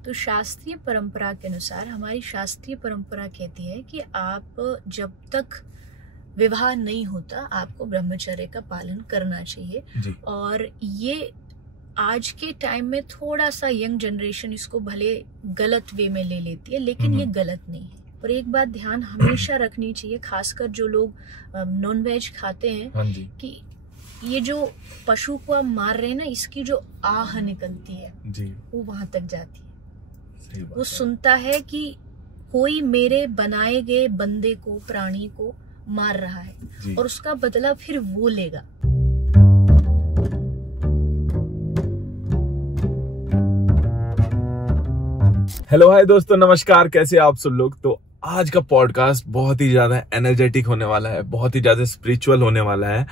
तो शास्त्रीय परंपरा के अनुसार, हमारी शास्त्रीय परंपरा कहती है कि आप जब तक विवाह नहीं होता आपको ब्रह्मचर्य का पालन करना चाहिए जी। और ये आज के टाइम में थोड़ा सा यंग जनरेशन इसको भले गलत वे में ले लेती है, लेकिन ये गलत नहीं है। और एक बात ध्यान हमेशा रखनी चाहिए, खासकर जो लोग नॉन वेज खाते हैं, हाँ जी। कि ये जो पशु को आप मार रहे हैं ना, इसकी जो आह निकलती है जी, वो वहां तक जाती है। सही बात वो है। सुनता है कि कोई मेरे बनाए गए बंदे को, प्राणी को मार रहा है जी। और उसका बदला फिर वो लेगा। हेलो हाय दोस्तों, नमस्कार। कैसे आप सब लोग? तो आज का पॉडकास्ट बहुत ही ज्यादा एनर्जेटिक होने वाला है, बहुत ही ज्यादा स्पिरिचुअल होने वाला है,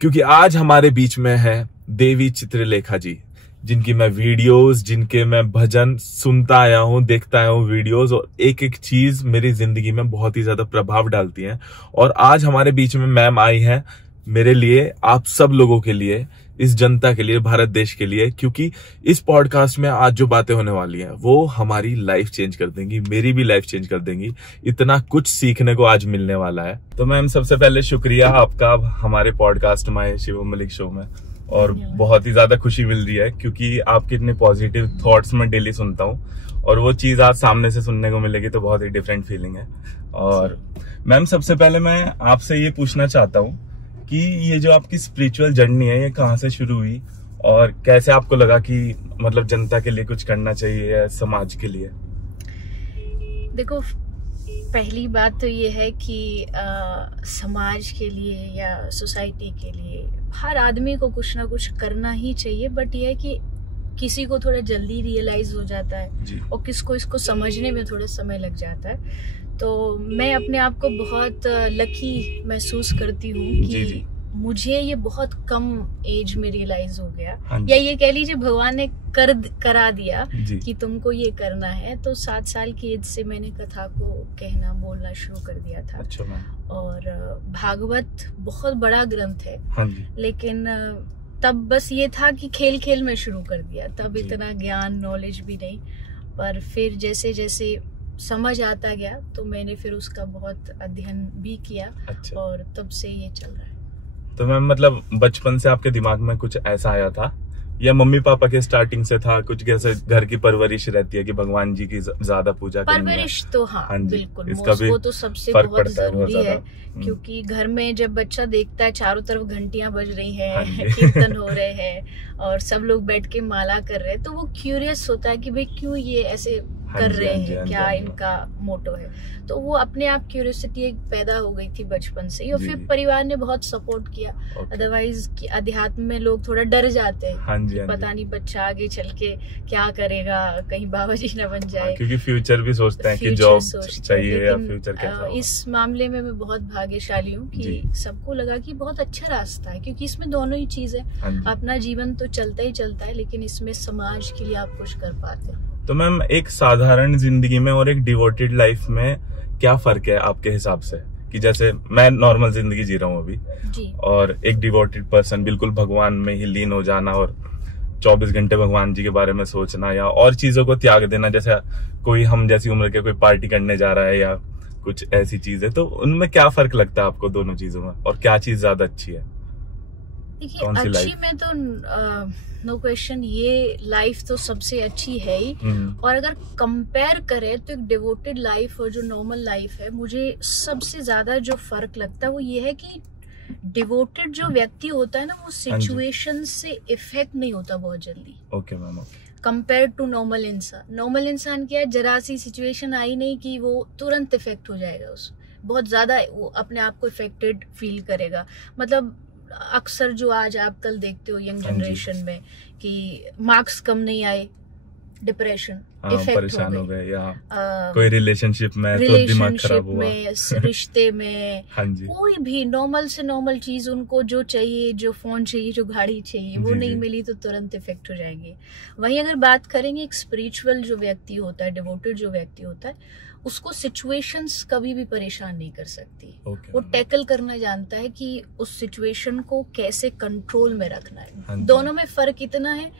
क्योंकि आज हमारे बीच में है देवी चित्रलेखा जी, जिनकी मैं वीडियोस, जिनके मैं भजन सुनता आया हूँ, देखता आया हूँ वीडियोस, और एक एक चीज मेरी जिंदगी में बहुत ही ज्यादा प्रभाव डालती है। और आज हमारे बीच में मैम आई है मेरे लिए, आप सब लोगों के लिए, इस जनता के लिए, भारत देश के लिए, क्योंकि इस पॉडकास्ट में आज जो बातें होने वाली हैं वो हमारी लाइफ चेंज कर देंगी, मेरी भी लाइफ चेंज कर देंगी। इतना कुछ सीखने को आज मिलने वाला है। तो मैम, सबसे पहले शुक्रिया आपका हमारे पॉडकास्ट में, शिवम मलिक शो में, और बहुत ही ज्यादा खुशी मिल रही है क्योंकि आपके इतने पॉजिटिव थॉट्स मैं डेली सुनता हूँ, और वो चीज आज सामने से सुनने को मिलेगी तो बहुत ही डिफरेंट फीलिंग है। और मैम, सबसे पहले मैं आपसे ये पूछना चाहता हूँ कि ये जो आपकी स्पिरिचुअल जर्नी है, ये कहाँ से शुरू हुई और कैसे आपको लगा कि मतलब जनता के लिए कुछ करना चाहिए या समाज के लिए? देखो, पहली बात तो ये है कि समाज के लिए या सोसाइटी के लिए हर आदमी को कुछ ना कुछ करना ही चाहिए, बट ये है कि किसी को थोड़ा जल्दी रियलाइज हो जाता है और किसको इसको समझने में थोड़ा समय लग जाता है। तो मैं अपने आप को बहुत लकी महसूस करती हूँ कि मुझे ये बहुत कम एज में रियलाइज हो गया, या ये कह लीजिए भगवान ने करा दिया कि तुमको ये करना है। तो 7 साल की एज से मैंने कथा को कहना, बोलना शुरू कर दिया था। अच्छा। और भागवत बहुत बड़ा ग्रंथ है। हाँ जी। लेकिन तब बस ये था कि खेल खेल में शुरू कर दिया, तब इतना ज्ञान नॉलेज भी नहीं। पर फिर जैसे जैसे समझ आता गया तो मैंने फिर उसका बहुत अध्ययन भी किया। अच्छा। और तब से ये चल रहा है। तो मैम, मतलब बचपन से आपके दिमाग में कुछ ऐसा आया था या मम्मी पापा के स्टार्टिंग से था कुछ, कैसे घर की परवरिश रहती है कि भगवान जी की ज्यादा पूजा करनी है? परवरिश तो हाँ बिल्कुल, इसका भी वो तो सबसे बहुत जरूरी है, क्योंकि घर में जब बच्चा देखता है चारों तरफ घंटियां बज रही हैं, कीर्तन हो रहे हैं और सब लोग बैठ के माला कर रहे हैं, तो वो क्यूरियस होता है कि भाई क्यों ये ऐसे कर रहे हैं, क्या इनका मोटो है। तो वो अपने आप क्यूरियोसिटी एक पैदा हो गई थी बचपन से ही, और फिर परिवार ने बहुत सपोर्ट किया। अदरवाइज अध्यात्म में लोग थोड़ा डर जाते हैं, पता नहीं बच्चा आगे चल के क्या करेगा, कहीं बाबा जी न बन जाए, क्योंकि फ्यूचर भी सोचते हैं कि जॉब चाहिए या फ्यूचर कैसा होगा। इस मामले में मैं बहुत भाग्यशाली हूँ कि सबको लगा कि बहुत अच्छा रास्ता है, क्योंकि इसमें दोनों ही चीज है। अपना जीवन तो चलता ही चलता है, लेकिन इसमें समाज के लिए आप कुछ कर पाते हैं। तो मैम, एक साधारण जिंदगी में और एक डिवोटेड लाइफ में क्या फर्क है आपके हिसाब से? कि जैसे मैं नॉर्मल जिंदगी जी रहा हूँ अभी जी, और एक डिवोटेड पर्सन बिल्कुल भगवान में ही लीन हो जाना और 24 घंटे भगवान जी के बारे में सोचना या और चीजों को त्याग देना, जैसे कोई हम जैसी उम्र के कोई पार्टी करने जा रहा है या कुछ ऐसी चीज है, तो उनमें क्या फर्क लगता है आपको दोनों चीजों में, और क्या चीज ज्यादा अच्छी है? देखिए, अच्छी में तो नो क्वेश्चन ये लाइफ तो सबसे अच्छी है ही। और अगर कंपेयर करें तो एक डिवोटेड लाइफ और जो नॉर्मल लाइफ है, मुझे सबसे ज्यादा जो फर्क लगता है वो ये है कि डिवोटेड जो व्यक्ति होता है ना, वो सिचुएशन से इफेक्ट नहीं होता बहुत जल्दी। Okay ma'am. Compare to normal इंसान। नॉर्मल इंसान क्या है, जरा सी सिचुएशन आई नहीं कि वो तुरंत इफेक्ट हो जाएगा, उस बहुत ज्यादा वो अपने आप को इफेक्टेड फील करेगा। मतलब अक्सर जो आज आप कल देखते हो यंग जनरेशन में कि मार्क्स कम नहीं आए, डिप्रेशन, इफेक्ट हो गए, या कोई रिलेशनशिप में तो दिमाग खराब हुआ, रिश्ते में कोई भी नॉर्मल से नॉर्मल चीज, उनको जो चाहिए, जो फोन चाहिए, जो गाड़ी चाहिए, वो नहीं मिली तो तुरंत इफेक्ट हो जाएंगे। वहीं अगर बात करेंगे एक स्पिरिचुअल जो व्यक्ति होता है, डिवोटेड जो व्यक्ति होता है, उसको सिचुएशंस कभी भी परेशान नहीं कर सकती। वो टैकल करना जानता है कि उस सिचुएशन को कैसे कंट्रोल में रखना है। दोनों में फर्क इतना है,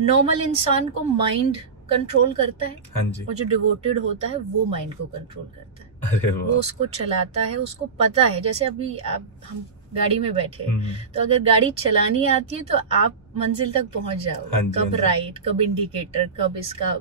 नॉर्मल इंसान को माइंड कंट्रोल करता है। हाँ जी। और जो डिवोटेड होता है वो माइंड को कंट्रोल करता है। अरे वो उसको चलाता है, उसको पता है। जैसे अभी हम गाड़ी में बैठे, तो अगर गाड़ी चलानी आती है तो आप मंजिल तक पहुंच जाओगे। हाँ कब राइट, कब इंडिकेटर, कब इसका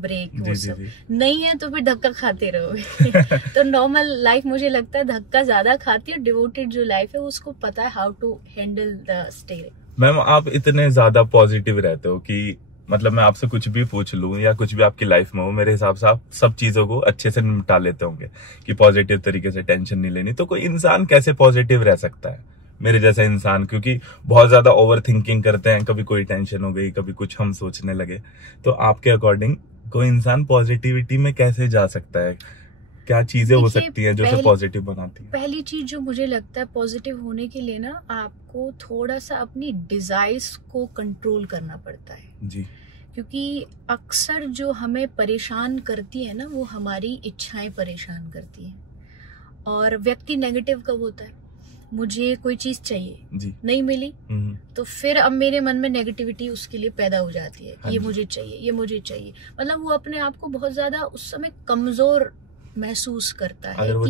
ब्रेक, वो सब नहीं है तो फिर धक्का खाते रहोगे। तो नॉर्मल लाइफ मुझे लगता है धक्का ज्यादा खाती है। डिवोटेड जो लाइफ है उसको पता है how to handle the steering. Ma'am आप इतने ज्यादा पॉजिटिव रहते हो कि मतलब मैं आपसे कुछ भी पूछ लूं या कुछ भी आपकी लाइफ में हो, मेरे हिसाब से आप सब चीजों को अच्छे से निपटा लेते होंगे कि पॉजिटिव तरीके से टेंशन नहीं लेनी। तो कोई इंसान कैसे पॉजिटिव रह सकता है, मेरे जैसा इंसान? क्योंकि बहुत ज्यादा ओवर थिंकिंग करते हैं, कभी कोई टेंशन हो गई, कभी कुछ हम सोचने लगे। तो आपके अकॉर्डिंग कोई इंसान पॉजिटिविटी में कैसे जा सकता है? क्या चीजें हो सकती हैं जो उसे पॉजिटिव बनाती है? पहली चीज जो मुझे लगता है पॉजिटिव होने के लिए ना, आपको थोड़ा सा अपनी डिजायर्स को कंट्रोल करना पड़ता है जी। क्योंकि अक्सर जो हमें परेशान करती है ना, वो हमारी इच्छाएं परेशान करती हैं। और व्यक्ति नेगेटिव कब होता है? मुझे कोई चीज चाहिए जी, नहीं मिली तो फिर अब मेरे मन में नेगेटिविटी उसके लिए पैदा हो जाती है कि ये मुझे चाहिए, ये मुझे चाहिए। मतलब वो अपने आप को बहुत ज्यादा उस समय कमजोर महसूस करता है अगर वो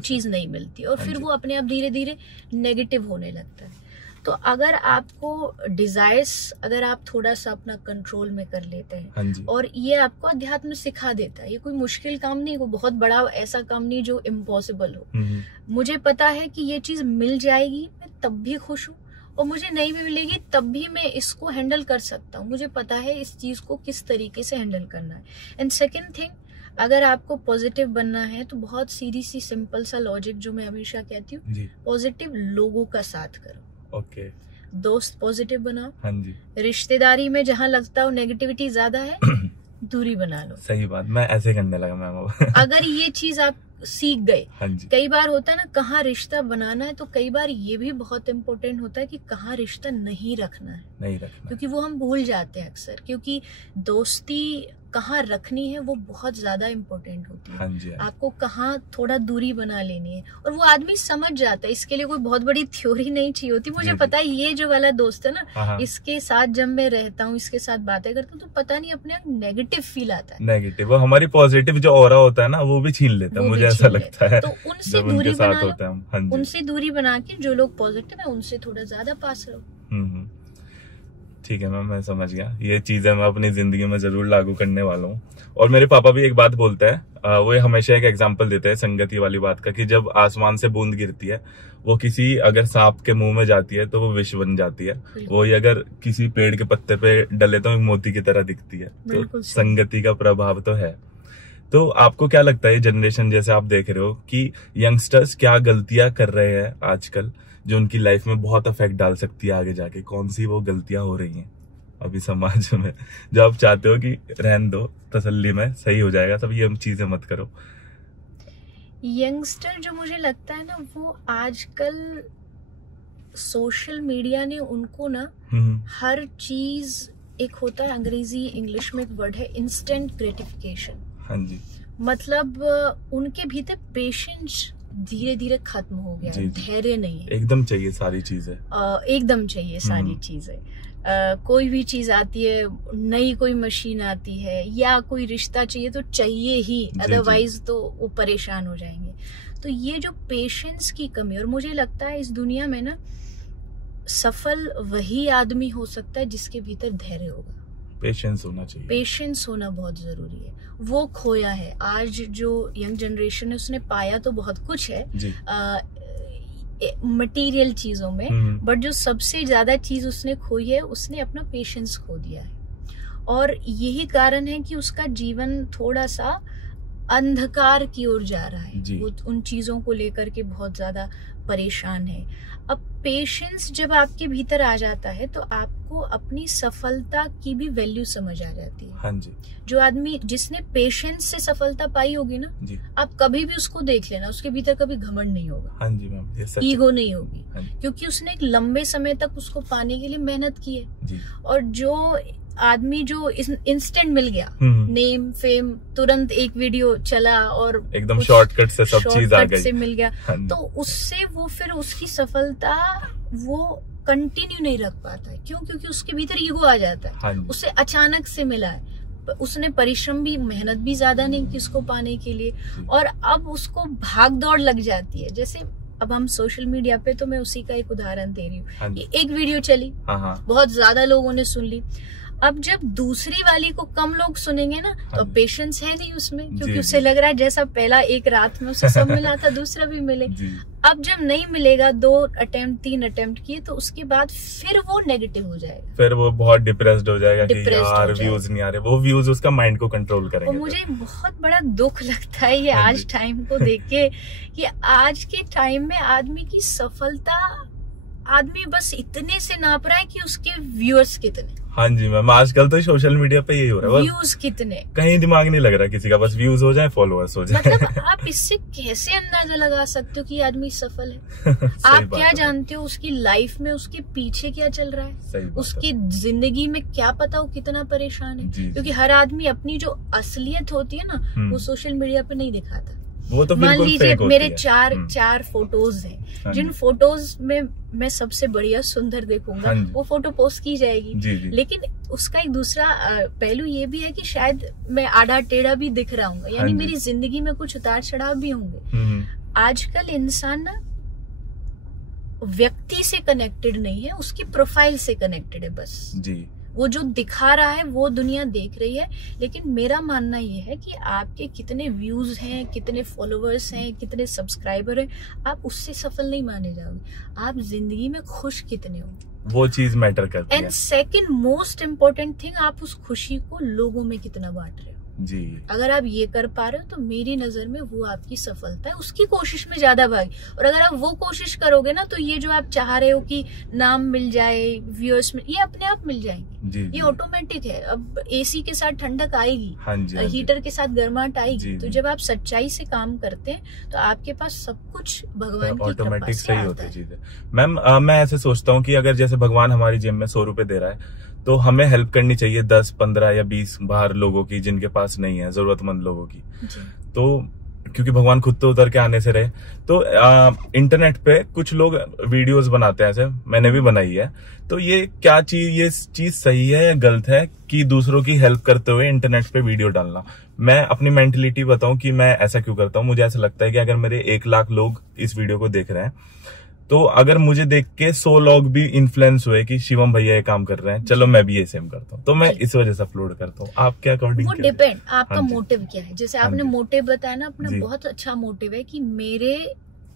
चीज नहीं मिलती और फिर वो अपने आप धीरे धीरे नेगेटिव होने लगता है। तो अगर आपको डिजायर्स अगर आप थोड़ा सा अपना कंट्रोल में कर लेते हैं, और ये आपको अध्यात्म सिखा देता है। ये कोई मुश्किल काम नहीं, कोई बहुत बड़ा ऐसा काम नहीं जो इम्पॉसिबल हो। मुझे पता है कि ये चीज मिल जाएगी, मैं तब भी खुश हूँ, और मुझे नहीं भी मिलेगी तब भी मैं इसको हैंडल कर सकता हूँ। मुझे पता है इस चीज को किस तरीके से हैंडल करना है। एंड सेकेंड थिंग, अगर आपको पॉजिटिव बनना है तो बहुत सीधी सी सिंपल सा लॉजिक जो मैं हमेशा कहती हूँ, पॉजिटिव लोगों का साथ करो। ओके। दोस्त पॉजिटिव बनाओ। हाँ जी। रिश्तेदारी में जहाँ लगता हो नेगेटिविटी ज्यादा है दूरी बना लो। सही बात, मैं ऐसे करने लगा मैम। अगर ये चीज आप सीख गए। हाँ जी। कई बार होता है ना, कहाँ रिश्ता बनाना है, तो कई बार ये भी बहुत इम्पोर्टेंट होता है कि कहाँ रिश्ता नहीं रखना है, क्योंकि वो हम भूल जाते हैं अक्सर। क्योंकि दोस्ती कहाँ रखनी है वो बहुत ज्यादा इम्पोर्टेंट होती है। हाँ जी। आपको कहाँ थोड़ा दूरी बना लेनी है, और वो आदमी समझ जाता है। इसके लिए कोई बहुत बड़ी थ्योरी नहीं चाहिए होती। मुझे पता है ये जो वाला दोस्त है ना, इसके साथ जब मैं रहता हूँ, इसके साथ बातें करता हूँ, तो पता नहीं अपने नेगेटिव फील आता है। नेगेटिव, वो हमारी पॉजिटिव जो ऑरा होता है ना, वो भी छीन लेता है, मुझे ऐसा लगता है। तो उनसे दूरी बना लो। उनसे दूरी बना के जो लोग पॉजिटिव है उनसे थोड़ा ज्यादा पास रहो। ठीक है मैम, मैं समझ गया। ये चीजें मैं अपनी जिंदगी में जरूर लागू करने वाला हूँ। और मेरे पापा भी एक बात बोलते हैं, वो हमेशा एक एग्जांपल देते हैं संगति वाली बात का, कि जब आसमान से बूंद गिरती है, वो किसी अगर सांप के मुंह में जाती है तो वो विष बन जाती है, वही अगर किसी पेड़ के पत्ते पे डले तो एक मोती की तरह दिखती है। तो संगति का प्रभाव तो है। तो आपको क्या लगता है, जनरेशन जैसे आप देख रहे हो कि यंगस्टर्स क्या गलतियां कर रहे हैं आजकल जो उनकी लाइफ में बहुत अफेक्ट डाल सकती है आगे जाके? कौन सी वो गलतियां हो रही हैं अभी समाज में जो आप चाहते हो कि रहन दो, तसल्ली में सही हो जाएगा, सब ये चीजें मत करो? यंगस्टर जो मुझे लगता है ना, वो आजकल सोशल मीडिया ने उनको ना हर चीज, एक होता है अंग्रेजी इंग्लिश में एक वर्ड है इंस्टेंट ग्रेटिफिकेशन। हाँ जी। मतलब उनके भीतर पेशेंस धीरे धीरे खत्म हो गया, धैर्य नहीं है। एकदम चाहिए सारी चीजें, एकदम चाहिए सारी चीजें। कोई भी चीज आती है, नई कोई मशीन आती है या कोई रिश्ता चाहिए तो चाहिए ही, अदरवाइज तो वो परेशान हो जाएंगे। तो ये जो पेशेंस की कमी, और मुझे लगता है इस दुनिया में ना सफल वही आदमी हो सकता है जिसके भीतर धैर्य होगा। पेशेंस होना चाहिए, पेशेंस होना बहुत जरूरी है। वो खोया है आज जो यंग जनरेशन है, उसने पाया तो बहुत कुछ है मटेरियल चीजों में, बट जो सबसे ज्यादा चीज उसने खोई है, उसने अपना पेशेंस खो दिया है। और यही कारण है कि उसका जीवन थोड़ा सा अंधकार की ओर जा रहा है। वो उन चीजों को लेकर के बहुत ज्यादा परेशान है। अब पेशेंस जब आपके भीतर आ जाता है तो आपको अपनी सफलता की भी वैल्यू समझ आ जाती है। हाँ जी। जो आदमी जिसने पेशेंस से सफलता पाई होगी ना, आप कभी भी उसको देख लेना, उसके भीतर कभी घमंड नहीं होगा। हाँ जी मैम, ये सच ईगो नहीं होगी, क्योंकि उसने एक लंबे समय तक उसको पाने के लिए मेहनत की है। और जो आदमी जो इंस्टेंट मिल गया, नेम फेम, तुरंत एक वीडियो चला और एकदम शॉर्टकट से सब चीज आ गई, से मिल गया, तो उससे वो फिर उसकी सफलता वो कंटिन्यू नहीं रख पाता है। क्यों? क्योंकि उसके भीतर ईगो आ जाता है। उसे अचानक से मिला है, उसने परिश्रम भी, मेहनत भी ज्यादा नहीं की उसको पाने के लिए, और अब उसको भाग दौड़ लग जाती है। जैसे अब हम सोशल मीडिया पे, तो मैं उसी का एक उदाहरण दे रही हूँ। ये एक वीडियो चली, बहुत ज्यादा लोगों ने सुन ली। अब जब दूसरी वाली को कम लोग सुनेंगे ना, तो पेशेंस है नहीं उसमें, क्योंकि उसे लग रहा है जैसा पहला एक रात में उसे सब मिला था, दूसरा भी मिले। अब जब नहीं मिलेगा, 2 अटेम्प्ट 3 अटेम्प्ट किए, तो उसके बाद फिर वो नेगेटिव हो जाएगा, फिर वो बहुत डिप्रेस्ड हो जाएगा कि यार व्यूज नहीं आ रहे। वो व्यूज उसका माइंड को कंट्रोल करेंगे। और मुझे बहुत बड़ा दुख लगता है ये आज टाइम को देख के, कि आज के टाइम में आदमी की सफलता आदमी बस इतने से नाप रहा है कि उसके व्यूअर्स कितने। हाँ जी मैम, आजकल तो सोशल मीडिया पे यही हो रहा है, व्यूज कितने, कहीं दिमाग नहीं लग रहा किसी का, बस व्यूज हो जाए, फॉलोअर्स हो जाए। मतलब आप इससे कैसे अंदाजा लगा सकते हो कि आदमी सफल है? आप क्या जानते हो उसकी लाइफ में उसके पीछे क्या चल रहा है, उसकी जिंदगी में क्या पता वो कितना परेशान है। क्योंकि हर आदमी अपनी जो असलियत होती है ना, वो सोशल मीडिया पे नहीं दिखाता। वो तो मान लीजिए मेरे चार फोटोज हैं, जिन फोटोज में मैं सबसे बढ़िया सुंदर देखूंगा, वो फोटो पोस्ट की जाएगी। लेकिन उसका एक दूसरा पहलू ये भी है कि शायद मैं आधा टेढ़ा भी दिख रहा हूँ, यानी मेरी जिंदगी में कुछ उतार चढ़ाव भी होंगे। आजकल इंसान ना व्यक्ति से कनेक्टेड नहीं है, उसकी प्रोफाइल से कनेक्टेड है बस। वो जो दिखा रहा है वो दुनिया देख रही है। लेकिन मेरा मानना ये है कि आपके कितने व्यूज हैं, कितने फॉलोअर्स हैं, कितने सब्सक्राइबर हैं, आप उससे सफल नहीं माने जाओगे। आप जिंदगी में खुश कितने हो, वो चीज मैटर करती है। And second most important thing, आप उस खुशी को लोगों में कितना बांट रहे हो। जी, अगर आप ये कर पा रहे हो तो मेरी नजर में वो आपकी सफलता है। उसकी कोशिश में ज्यादा भागी, और अगर आप वो कोशिश करोगे ना, तो ये जो आप चाह रहे हो कि नाम मिल जाए, व्यूअर्स में, ये अपने आप मिल जाएंगे। ये ऑटोमेटिक है। अब एसी के साथ ठंडक आएगी, हीटर के साथ गर्माहट आएगी। तो जब आप सच्चाई से काम करते हैं तो आपके पास सब कुछ भगवान की ऑटोमेटिक सही होती है चीजें। मैम मैं ऐसे सोचता हूँ कि अगर जैसे भगवान हमारी जेब में 100 रुपए दे रहा है, तो हमें हेल्प करनी चाहिए 10, 15 या 20 बाहर लोगों की जिनके पास नहीं है, जरूरतमंद लोगों की। तो क्योंकि भगवान खुद तो उतर के आने से रहे। तो इंटरनेट पे कुछ लोग वीडियोस बनाते हैं, ऐसे मैंने भी बनाई है। तो ये क्या चीज, ये चीज सही है या गलत है कि दूसरों की हेल्प करते हुए इंटरनेट पे वीडियो डालना? मैं अपनी मेंटलिटी बताऊं कि मैं ऐसा क्यों करता हूँ। मुझे ऐसा लगता है कि अगर मेरे 1 लाख लोग इस वीडियो को देख रहे हैं, तो अगर मुझे देख के 100 लोग भी इन्फ्लुएंस हुए कि शिवम भैया ये काम कर रहे हैं, चलो मैं भी ये सेम करता हूँ, तो मैं इस वजह से अपलोड करता हूँ। आप क्या अकॉर्डिंग? वो डिपेंड, आपका मोटिव क्या है। जैसे आपने मोटिव बताया ना, अपना बहुत अच्छा मोटिव है कि मेरे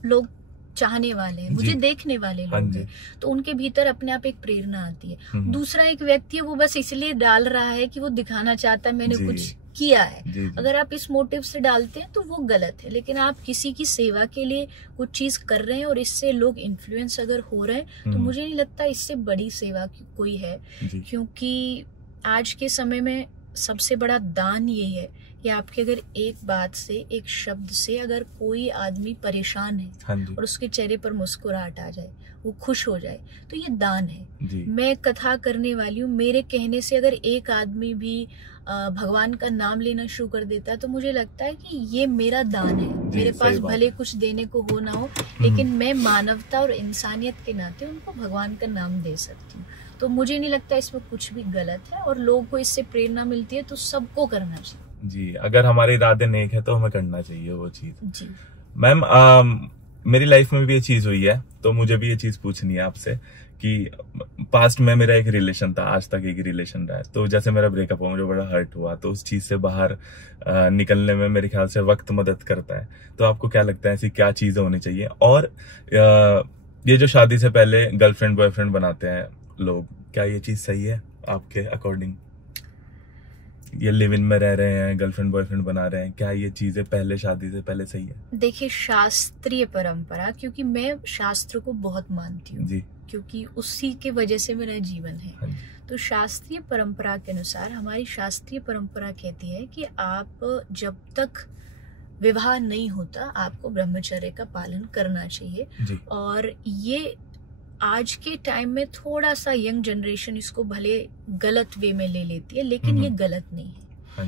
लोग चाहने वाले हैं, मुझे देखने वाले लोग हैं, तो उनके भीतर अपने आप एक प्रेरणा आती है। दूसरा एक व्यक्ति है, वो बस इसलिए डाल रहा है कि वो दिखाना चाहता है मैंने कुछ किया है। अगर आप इस मोटिव से डालते हैं तो वो गलत है। लेकिन आप किसी की सेवा के लिए कुछ चीज कर रहे हैं और इससे लोग इन्फ्लुएंस अगर हो रहे हैं, तो मुझे नहीं लगता इससे बड़ी सेवा कोई है। क्योंकि आज के समय में सबसे बड़ा दान ये है कि आपके अगर एक बात से, एक शब्द से अगर कोई आदमी परेशान है और उसके चेहरे पर मुस्कुराहट आ जाए, वो खुश हो जाए, तो ये दान है। मैं कथा करने वाली हूँ, मेरे कहने से अगर एक आदमी भी भगवान का नाम लेना शुरू कर देता है, तो मुझे लगता है कि ये मेरा दान है। मेरे पास भले कुछ देने को हो ना हो, लेकिन मैं मानवता और इंसानियत के नाते उनको भगवान का नाम दे सकती हूँ। तो मुझे नहीं लगता इसमें कुछ भी गलत है, और लोगों को इससे प्रेरणा मिलती है, तो सबको करना चाहिए। जी, अगर हमारे इरादे नेक है तो हमें करना चाहिए वो चीज। जी मैम, मेरी लाइफ में भी ये चीज हुई है, तो मुझे भी ये चीज पूछनी है आपसे कि पास्ट में मेरा एक रिलेशन था, आज तक एक रिलेशन रहा है। तो जैसे मेरा ब्रेकअप हुआ, मुझे बड़ा हर्ट हुआ, तो उस चीज से बाहर निकलने में मेरे ख्याल से वक्त मदद करता है। तो आपको क्या लगता है ऐसी क्या चीजें होनी चाहिए? और ये जो शादी से पहले गर्लफ्रेंड बॉयफ्रेंड बनाते हैं लोग, क्या ये चीज सही है आपके अकॉर्डिंग? ये लिव इन में रह रहे हैं, गर्लफ्रेंड बॉयफ्रेंड बना रहे हैं, क्या ये चीजें पहले शादी से पहले सही है? देखिए, शास्त्रीय परंपरा, क्योंकि मैं शास्त्र को बहुत मानती हूँ, क्योंकि उसी के वजह से मेरा जीवन है। तो शास्त्रीय परंपरा के अनुसार, हमारी शास्त्रीय परंपरा कहती है कि आप जब तक विवाह नहीं होता, आपको ब्रह्मचर्य का पालन करना चाहिए। और ये आज के टाइम में थोड़ा सा यंग जनरेशन इसको भले गलत वे में ले लेती है, लेकिन ये गलत नहीं है।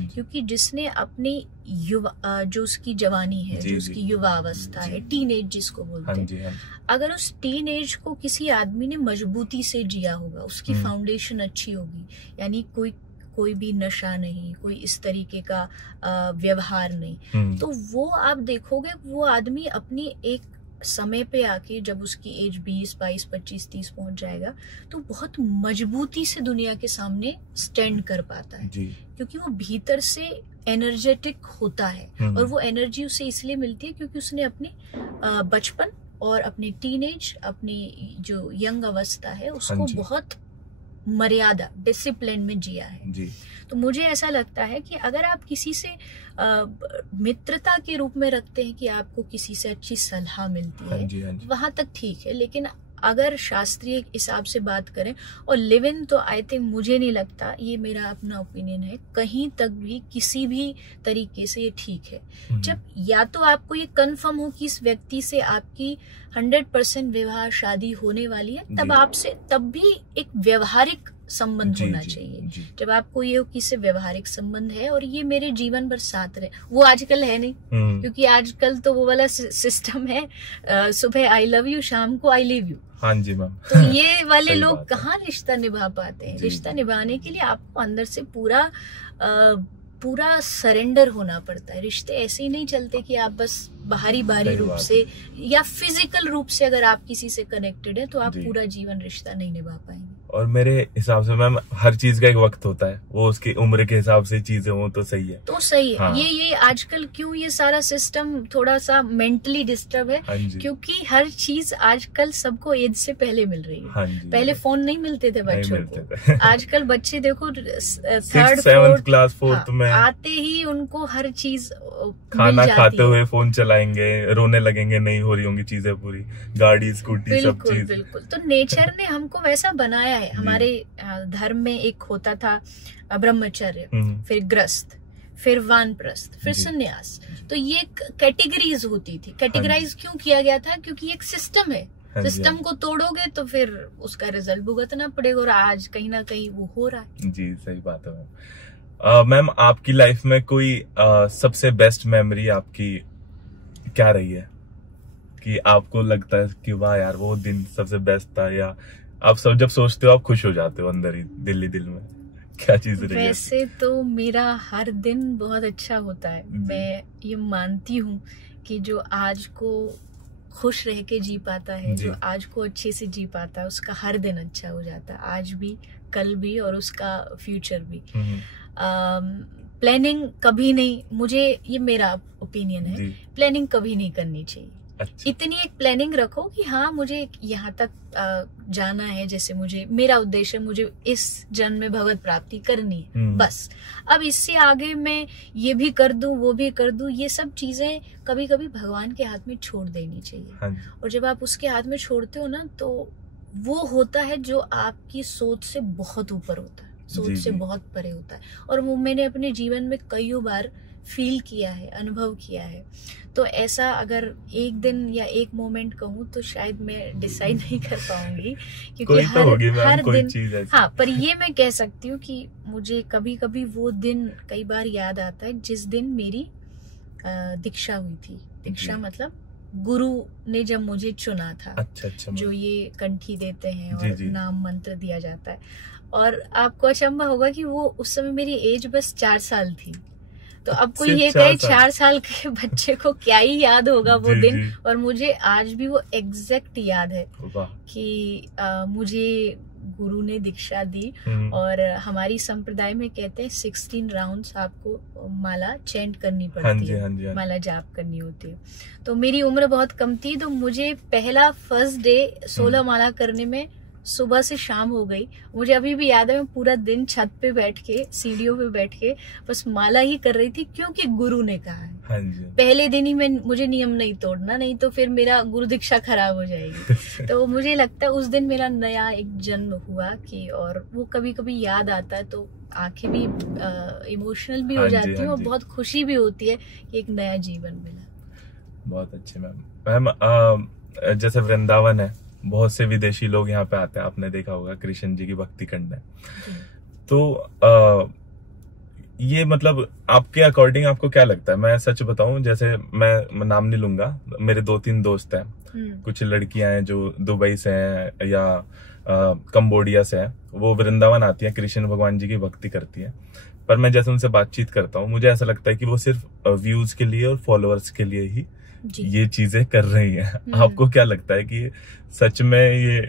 क्योंकि जिसने अपनी युवा, जो उसकी जवानी है, जो उसकी युवा अवस्था है, टीनेज जिसको बोलते हैं, अगर उस टीनेज को किसी आदमी ने मजबूती से जिया होगा, उसकी फाउंडेशन अच्छी होगी, यानी कोई भी नशा नहीं, कोई इस तरीके का व्यवहार नहीं, तो वो आप देखोगे वो आदमी अपनी एक समय पे आके जब उसकी एज 20, 22, 25, 30 पहुंच जाएगा तो बहुत मजबूती से दुनिया के सामने स्टैंड कर पाता है, क्योंकि वो भीतर से एनर्जेटिक होता है। और वो एनर्जी उसे इसलिए मिलती है क्योंकि उसने अपने बचपन और अपने टीनेज, अपनी जो यंग अवस्था है उसको बहुत मर्यादा, डिसिप्लिन में जिया है। तो मुझे ऐसा लगता है कि अगर आप किसी से मित्रता के रूप में रखते हैं कि आपको किसी से अच्छी सलाह मिलती है, वहां तक ठीक है, लेकिन अगर शास्त्रीय हिसाब से बात करें और लिव इन, तो आई थिंक मुझे नहीं लगता, ये मेरा अपना ओपिनियन है, कहीं तक भी किसी भी तरीके से ये ठीक है। जब या तो आपको ये कंफर्म हो कि इस व्यक्ति से आपकी 100% विवाह शादी होने वाली है, तब आपसे तब भी एक व्यवहारिक संबंध होना चाहिए। जब आपको ये किसी व्यवहारिक संबंध है और ये मेरे जीवन भर साथ रहे, वो आजकल है नहीं, क्योंकि आजकल तो वो वाला सिस्टम है, सुबह आई लव यू, शाम को आई लीव यू। हाँ जी मैम। तो ये वाले लोग कहाँ रिश्ता निभा पाते हैं? रिश्ता निभाने के लिए आपको अंदर से पूरा सरेंडर होना पड़ता है। रिश्ते ऐसे ही नहीं चलते कि आप बस बाहरी रूप से या फिजिकल रूप से अगर आप किसी से कनेक्टेड है तो आप पूरा जीवन रिश्ता नहीं निभा पाएंगे। और मेरे हिसाब से मैम हर चीज का एक वक्त होता है, वो उसकी उम्र के हिसाब से चीजें हो तो सही है। तो सही है। हाँ। ये आजकल क्यों ये सारा सिस्टम थोड़ा सा मेंटली डिस्टर्ब है, क्योंकि हर चीज आजकल सबको एज से पहले मिल रही है। पहले फोन नहीं मिलते थे बच्चों को, आजकल बच्चे देखो 3rd 4th क्लास 4th में आते ही उनको हर चीज खाना खाते हुए फोन चलाएंगे, रोने लगेंगे, नहीं हो रही होंगी चीजें पूरी, गाड़ी स्कूटी सब चीज। बिल्कुल। तो नेचर ने हमको वैसा बनाया है। हमारे धर्म में एक होता था ब्रह्मचर्य, फिर ग्रस्त, फिर वानप्रस्थ, फिर संन्यास। तो ये कैटेगरीज होती थी। कैटेगराइज क्यों किया गया था? क्योंकि एक सिस्टम है, सिस्टम को तोड़ोगे तो फिर उसका रिजल्ट भुगतना पड़ेगा, और आज कहीं ना कहीं वो हो रहा है। जी सही बात है मैम। आपकी लाइफ में कोई सबसे बेस्ट मेमोरी आपकी क्या रही है कि आपको लगता है कि वाह यार वो दिन सबसे बेस्ट था, या आप सब जब सोचते हो आप खुश हो जाते हो अंदर ही दिल में, क्या चीज रही है? वैसे तो मेरा हर दिन बहुत अच्छा होता है। मैं ये मानती हूँ कि जो आज को खुश रह के जी पाता है, जो आज को अच्छे से जी पाता है, उसका हर दिन अच्छा हो जाता है, आज भी, कल भी, और उसका फ्यूचर भी। प्लानिंग कभी नहीं, मुझे ये मेरा ओपिनियन है, प्लानिंग कभी नहीं करनी चाहिए। अच्छा। इतनी एक प्लानिंग रखो कि हाँ मुझे यहाँ तक जाना है, जैसे मेरा उद्देश्य, मुझे इस जन्म में भगवत प्राप्ति करनी है, बस। अब इससे आगे मैं ये भी कर दूं, वो भी कर दूं, ये सब चीजें कभी कभी भगवान के हाथ में छोड़ देनी चाहिए। हाँ। और जब आप उसके हाथ में छोड़ते हो ना, तो वो होता है जो आपकी सोच से बहुत ऊपर होता है, सोच से बहुत परे होता है। और वो मैंने अपने जीवन में कई बार फील किया है, अनुभव किया है। तो ऐसा अगर एक दिन या एक मोमेंट कहूँ तो शायद मैं डिसाइड नहीं कर पाऊंगी, क्योंकि हर दिन, हाँ, पर ये मैं कह सकती हूँ कि मुझे कभी कभी वो दिन कई बार याद आता है जिस दिन मेरी दीक्षा हुई थी। दीक्षा मतलब गुरु ने जब मुझे चुना था। अच्छा। जो ये कंठी देते हैं और नाम मंत्र दिया जाता है। और आपको अचंभा होगा कि वो उस समय मेरी एज बस 4 साल थी। तो अब कोई ये कहे 4 साल के बच्चे को क्या ही याद होगा वो दिन। और मुझे आज भी वो एग्जैक्ट याद है कि मुझे गुरु ने दीक्षा दी। और हमारी संप्रदाय में कहते हैं 16 राउंड्स आपको माला चैंट करनी पड़ती है, माला जाप करनी होती है। तो मेरी उम्र बहुत कम थी, तो मुझे पहला फर्स्ट डे 16 माला करने में सुबह से शाम हो गई। मुझे अभी भी याद है, मैं पूरा दिन छत पे बैठ के, सीढ़ियों पे बैठ के बस माला ही कर रही थी, क्योंकि गुरु ने कहा है। हाँ जी। पहले दिन ही मुझे नियम नहीं तोड़ना, नहीं तो फिर मेरा गुरु दीक्षा खराब हो जाएगी। तो मुझे लगता है उस दिन मेरा नया एक जन्म हुआ कि, और वो कभी कभी याद आता है तो आंखें भी इमोशनल भी हो जाती है और बहुत खुशी भी होती है कि एक नया जीवन मिला। बहुत अच्छे मैम। जैसे वृंदावन है, बहुत से विदेशी लोग यहाँ पे आते हैं, आपने देखा होगा कृष्ण जी की भक्ति करने। तो ये मतलब आपके अकॉर्डिंग आपको क्या लगता है? मैं सच बताऊं, जैसे मैं नाम नहीं लूंगा, मेरे 2-3 दोस्त हैं, कुछ लड़कियां हैं जो दुबई से हैं या कंबोडिया से है, वो वृंदावन आती है, कृष्ण भगवान जी की भक्ति करती है। पर मैं जैसे उनसे बातचीत करता हूँ, मुझे ऐसा लगता है कि वो सिर्फ व्यूज के लिए और फॉलोअर्स के लिए ही ये चीजें कर रही हैं। आपको क्या लगता है कि सच में ये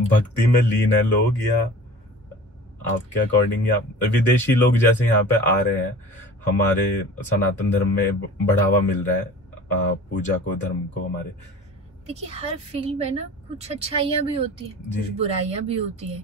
भक्ति में लीन है लोग, या आपके अकॉर्डिंग, या विदेशी लोग जैसे यहाँ पे आ रहे हैं, हमारे सनातन धर्म में बढ़ावा मिल रहा है पूजा को, धर्म को हमारे? देखिए, हर फील्ड में ना कुछ अच्छाइयाँ भी होती है, कुछ बुराइयाँ भी होती है।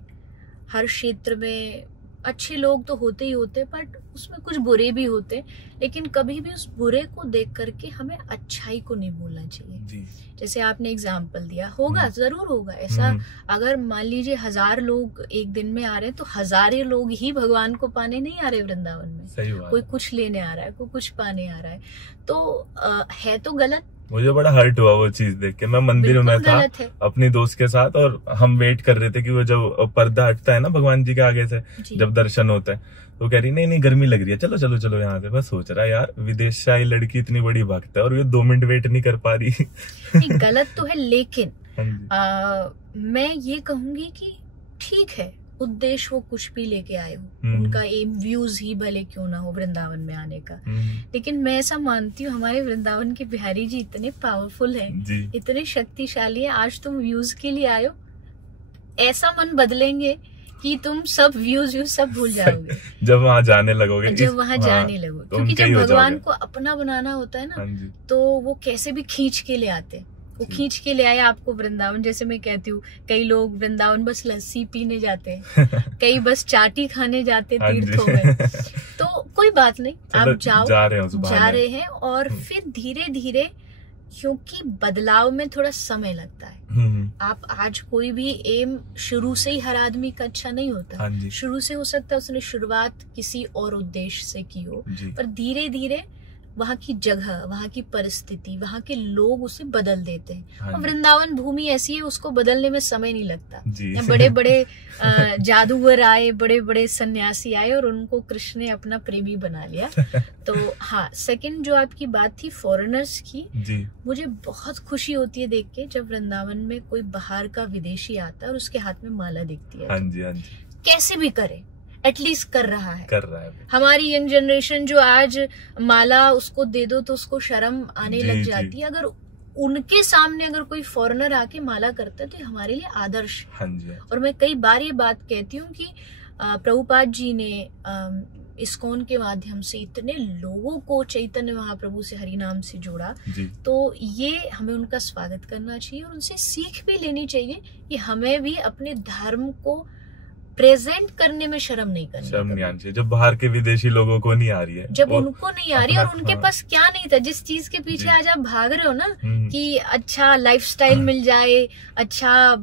हर क्षेत्र में अच्छे लोग तो होते ही होते, बट उसमें कुछ बुरे भी होते। लेकिन कभी भी उस बुरे को देख करके हमें अच्छाई को नहीं भूलना चाहिए जी। जैसे आपने एग्जाम्पल दिया, होगा, जरूर होगा ऐसा। अगर मान लीजिए 1000 लोग एक दिन में आ रहे हैं, तो 1000 लोग ही भगवान को पाने नहीं आ रहे वृंदावन में। सही बात। कोई कुछ लेने आ रहा है, कोई कुछ पाने आ रहा है, तो है तो गलत। मुझे बड़ा हर्ट हुआ वो चीज देख के। मैं मंदिर में था अपनी दोस्त के साथ, और हम वेट कर रहे थे कि वो जब पर्दा हटता है ना भगवान जी के आगे से, जब दर्शन होता है, तो कह रही नहीं गर्मी लग रही है, चलो चलो चलो यहाँ से। मैं सोच रहा यार, विदेश से आई लड़की इतनी बड़ी भक्त है और ये 2 मिनट वेट नहीं कर पा रही। गलत तो है, लेकिन मैं ये कहूंगी कि ठीक है, उद्देश्य वो कुछ भी लेके आए हो, उनका एम व्यूज ही भले क्यों ना हो वृंदावन में आने का। लेकिन मैं ऐसा मानती हूँ, हमारे वृंदावन के बिहारी जी इतने पावरफुल हैं, इतने शक्तिशाली हैं। आज तुम व्यूज के लिए आयो, ऐसा मन बदलेंगे कि तुम सब व्यूज सब भूल जाओगे जब वहाँ जाने लगोगे। क्योंकि जब भगवान को अपना बनाना होता है ना, तो वो कैसे भी खींच के ले आते हैं। वो खींच के ले आए आपको वृंदावन। जैसे मैं कहती हूँ, कई लोग वृंदावन बस लस्सी पीने जाते हैं, कई बस चाटी खाने जाते तीर्थों में। तो कोई बात नहीं, आप जाओ, जा रहे हैं। और फिर धीरे धीरे, क्योंकि बदलाव में थोड़ा समय लगता है। आप आज कोई भी एम शुरू से ही हर आदमी का अच्छा नहीं होता। शुरू से हो सकता है उसने शुरुआत किसी और उद्देश्य से की हो, पर धीरे धीरे वहाँ की जगह, वहाँ की परिस्थिति, वहाँ के लोग उसे बदल देते हैं। और वृंदावन भूमि ऐसी है, उसको बदलने में समय नहीं लगता। बड़े बड़े जादूगर आए, बड़े बड़े सन्यासी आए और उनको कृष्ण ने अपना प्रेमी बना लिया। तो हाँ, सेकंड जो आपकी बात थी फॉरेनर्स की, मुझे बहुत खुशी होती है देख के, जब वृंदावन में कोई बाहर का विदेशी आता है और उसके हाथ में माला दिखती है। कैसे भी करे, एटलीस्ट कर रहा है। हमारी यंग जनरेशन जो आज माला उसको दे दो तो उसको शर्म आने लग जाती है। अगर उनके सामने अगर कोई फॉरेनर आके माला करता है, तो हमारे लिए आदर्श है। और मैं कई बार ये बात कहती हूँ कि प्रभुपाद जी ने इस्कॉन के माध्यम से इतने लोगों को चैतन्य महाप्रभु से, हरि नाम से जोड़ा। तो ये हमें उनका स्वागत करना चाहिए और उनसे सीख भी लेनी चाहिए कि हमें भी अपने धर्म को प्रेजेंट करने में शर्म नहीं करनी चाहिए। जब बाहर के विदेशी लोगों को नहीं आ रही है, जब उनको नहीं आ रही, और उनके पास क्या नहीं था, जिस चीज के पीछे आज आप भाग रहे हो ना, कि अच्छा लाइफस्टाइल मिल जाए, अच्छा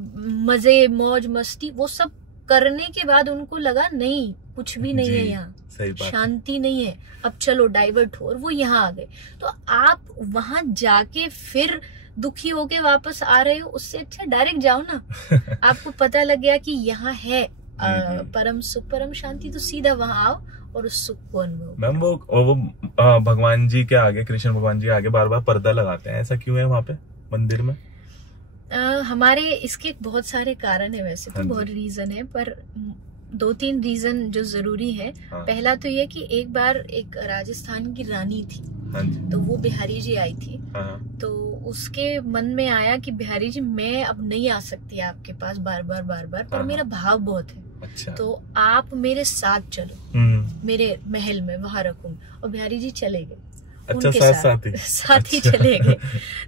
मजे मौज मस्ती, वो सब करने के बाद उनको लगा नहीं, कुछ भी नहीं है यहाँ, शांति नहीं है, अब चलो डाइवर्ट हो, और वो यहाँ आ गए। तो आप वहां जाके फिर दुखी होके वापस आ रहे हो, उससे अच्छा डायरेक्ट जाओ ना। आपको पता लग गया कि यहाँ है परम सुख, परम शांति, तो सीधा वहां आओ और उस सुख को अनुभव। मैम, वो भगवान जी के आगे, कृष्ण भगवान जी के आगे बार बार पर्दा लगाते हैं, ऐसा क्यों है वहाँ पे मंदिर में? हमारे इसके बहुत सारे कारण है, वैसे तो बहुत रीजन है, पर 2-3 रीजन जो जरूरी है। पहला तो ये कि एक बार एक राजस्थान की रानी थी, तो वो बिहारी जी आई थी। तो उसके मन में आया कि बिहारी जी, मैं अब नहीं आ सकती आपके पास बार बार, पर मेरा भाव बहुत है। अच्छा। तो आप मेरे साथ चलो, मेरे महल में, वहां रखूंगी। और बिहारी जी चले गए। अच्छा, साथ ही चले गए।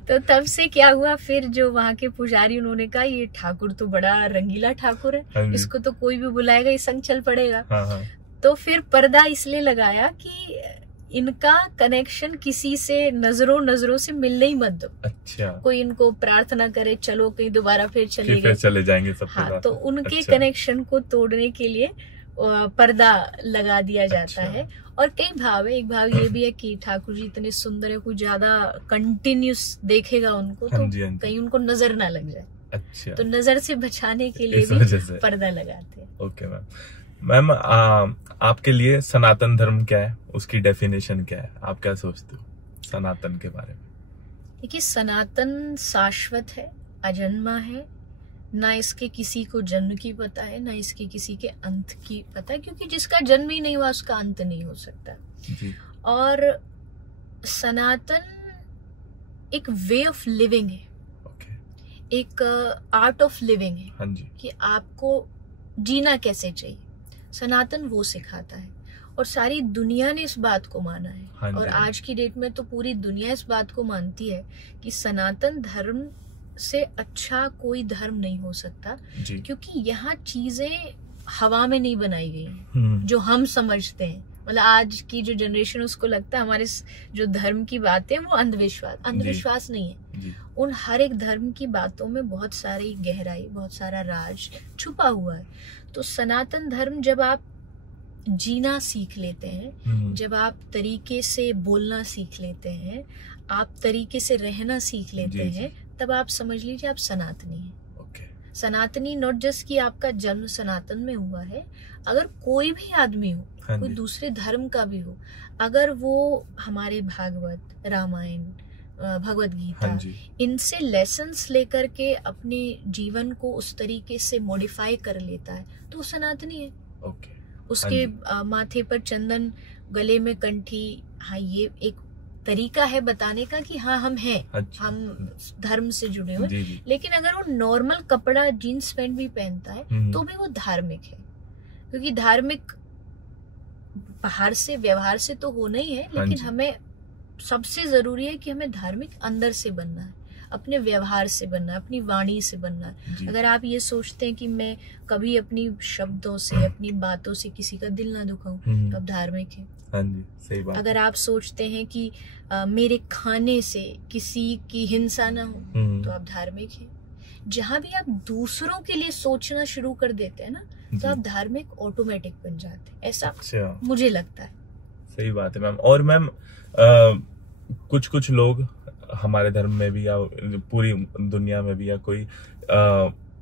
तो तब से क्या हुआ, फिर जो वहाँ के पुजारी, उन्होंने कहा ये ठाकुर तो बड़ा रंगीला ठाकुर है, इसको तो कोई भी बुलाएगा, ये संग चल पड़ेगा। तो फिर पर्दा इसलिए लगाया कि इनका कनेक्शन किसी से नजरों से मिलने ही मत दो। अच्छा। कोई इनको प्रार्थना करे, चलो कहीं दोबारा फिर चले जाएंगे सब। हाँ, तो उनके कनेक्शन को तोड़ने के लिए पर्दा लगा दिया जाता है। और कई भाव है, एक भाव ये भी है कि ठाकुर जी इतने सुंदर है, कुछ ज्यादा कंटिन्यूस देखेगा उनको, तो कहीं उनको नजर ना लग जाए। अच्छा। तो नजर से बचाने के लिए भी पर्दा लगाते हैं। ओके मैम, आपके लिए सनातन धर्म क्या है, उसकी डेफिनेशन क्या है, आप क्या सोचते हो सनातन के बारे में? देखिए, सनातन शाश्वत है, अजन्मा है, ना इसके किसी को जन्म की पता है, ना इसके किसी के अंत की पता है, क्योंकि जिसका जन्म ही नहीं हुआ उसका अंत नहीं हो सकता। जी। और सनातन एक वे ऑफ लिविंग है, एक आर्ट ऑफ लिविंग है। हाँ जी। कि आपको जीना कैसे चाहिए, सनातन वो सिखाता है। और सारी दुनिया ने इस बात को माना है। हाँ जी। और आज की डेट में तो पूरी दुनिया इस बात को मानती है कि सनातन धर्म से अच्छा कोई धर्म नहीं हो सकता जी। क्योंकि यहाँ चीजें हवा में नहीं बनाई गई हैं जो हम समझते हैं। मतलब आज की जो जनरेशन उसको लगता है हमारे जो धर्म की बातें वो अंधविश्वास नहीं है। जी। उन हर एक धर्म की बातों में बहुत सारी गहराई, बहुत सारा राज छुपा हुआ है। तो सनातन धर्म जब आप जीना सीख लेते हैं, जब आप तरीके से बोलना सीख लेते हैं, आप तरीके से रहना सीख लेते हैं, तब आप समझ लीजिए आप सनातनी हैं। सनातनी नॉट जस्ट कि आपका जन्म सनातन में हुआ है, अगर कोई भी आदमी हो, कोई दूसरे धर्म का भी हो, अगर वो हमारे भागवत, रामायण, भगवत गीता, इनसे लेसन्स लेकर के अपने जीवन को उस तरीके से मॉडिफाई कर लेता है तो वो सनातनी है। उसके माथे पर चंदन, गले में कंठी, हाँ ये एक तरीका है बताने का कि हाँ हम हैं। अच्छा। हम धर्म से जुड़े हुए। लेकिन अगर वो नॉर्मल कपड़ा जीन्स पैंट भी पहनता है तो भी वो धार्मिक है, क्योंकि धार्मिक बाहर से व्यवहार से तो होना ही है, लेकिन हमें सबसे जरूरी है कि हमें धार्मिक अंदर से बनना है, अपने व्यवहार से बनना है, अपनी वाणी से बनना है। अगर आप ये सोचते हैं कि मैं कभी अपनी शब्दों से, अपनी बातों से किसी का दिल ना दुखाऊं तो आप धार्मिक हैं। हाँ जी, सही बात। अगर आप सोचते हैं कि मेरे खाने से किसी की हिंसा ना हो तो आप धार्मिक हैं। जहाँ भी आप दूसरों के लिए सोचना शुरू कर देते हैं ना तो आप धार्मिक ऑटोमेटिक बन जाते हैं, ऐसा मुझे लगता है। सही बात है मैम। और मैम कुछ लोग हमारे धर्म में भी या पूरी दुनिया में भी या कोई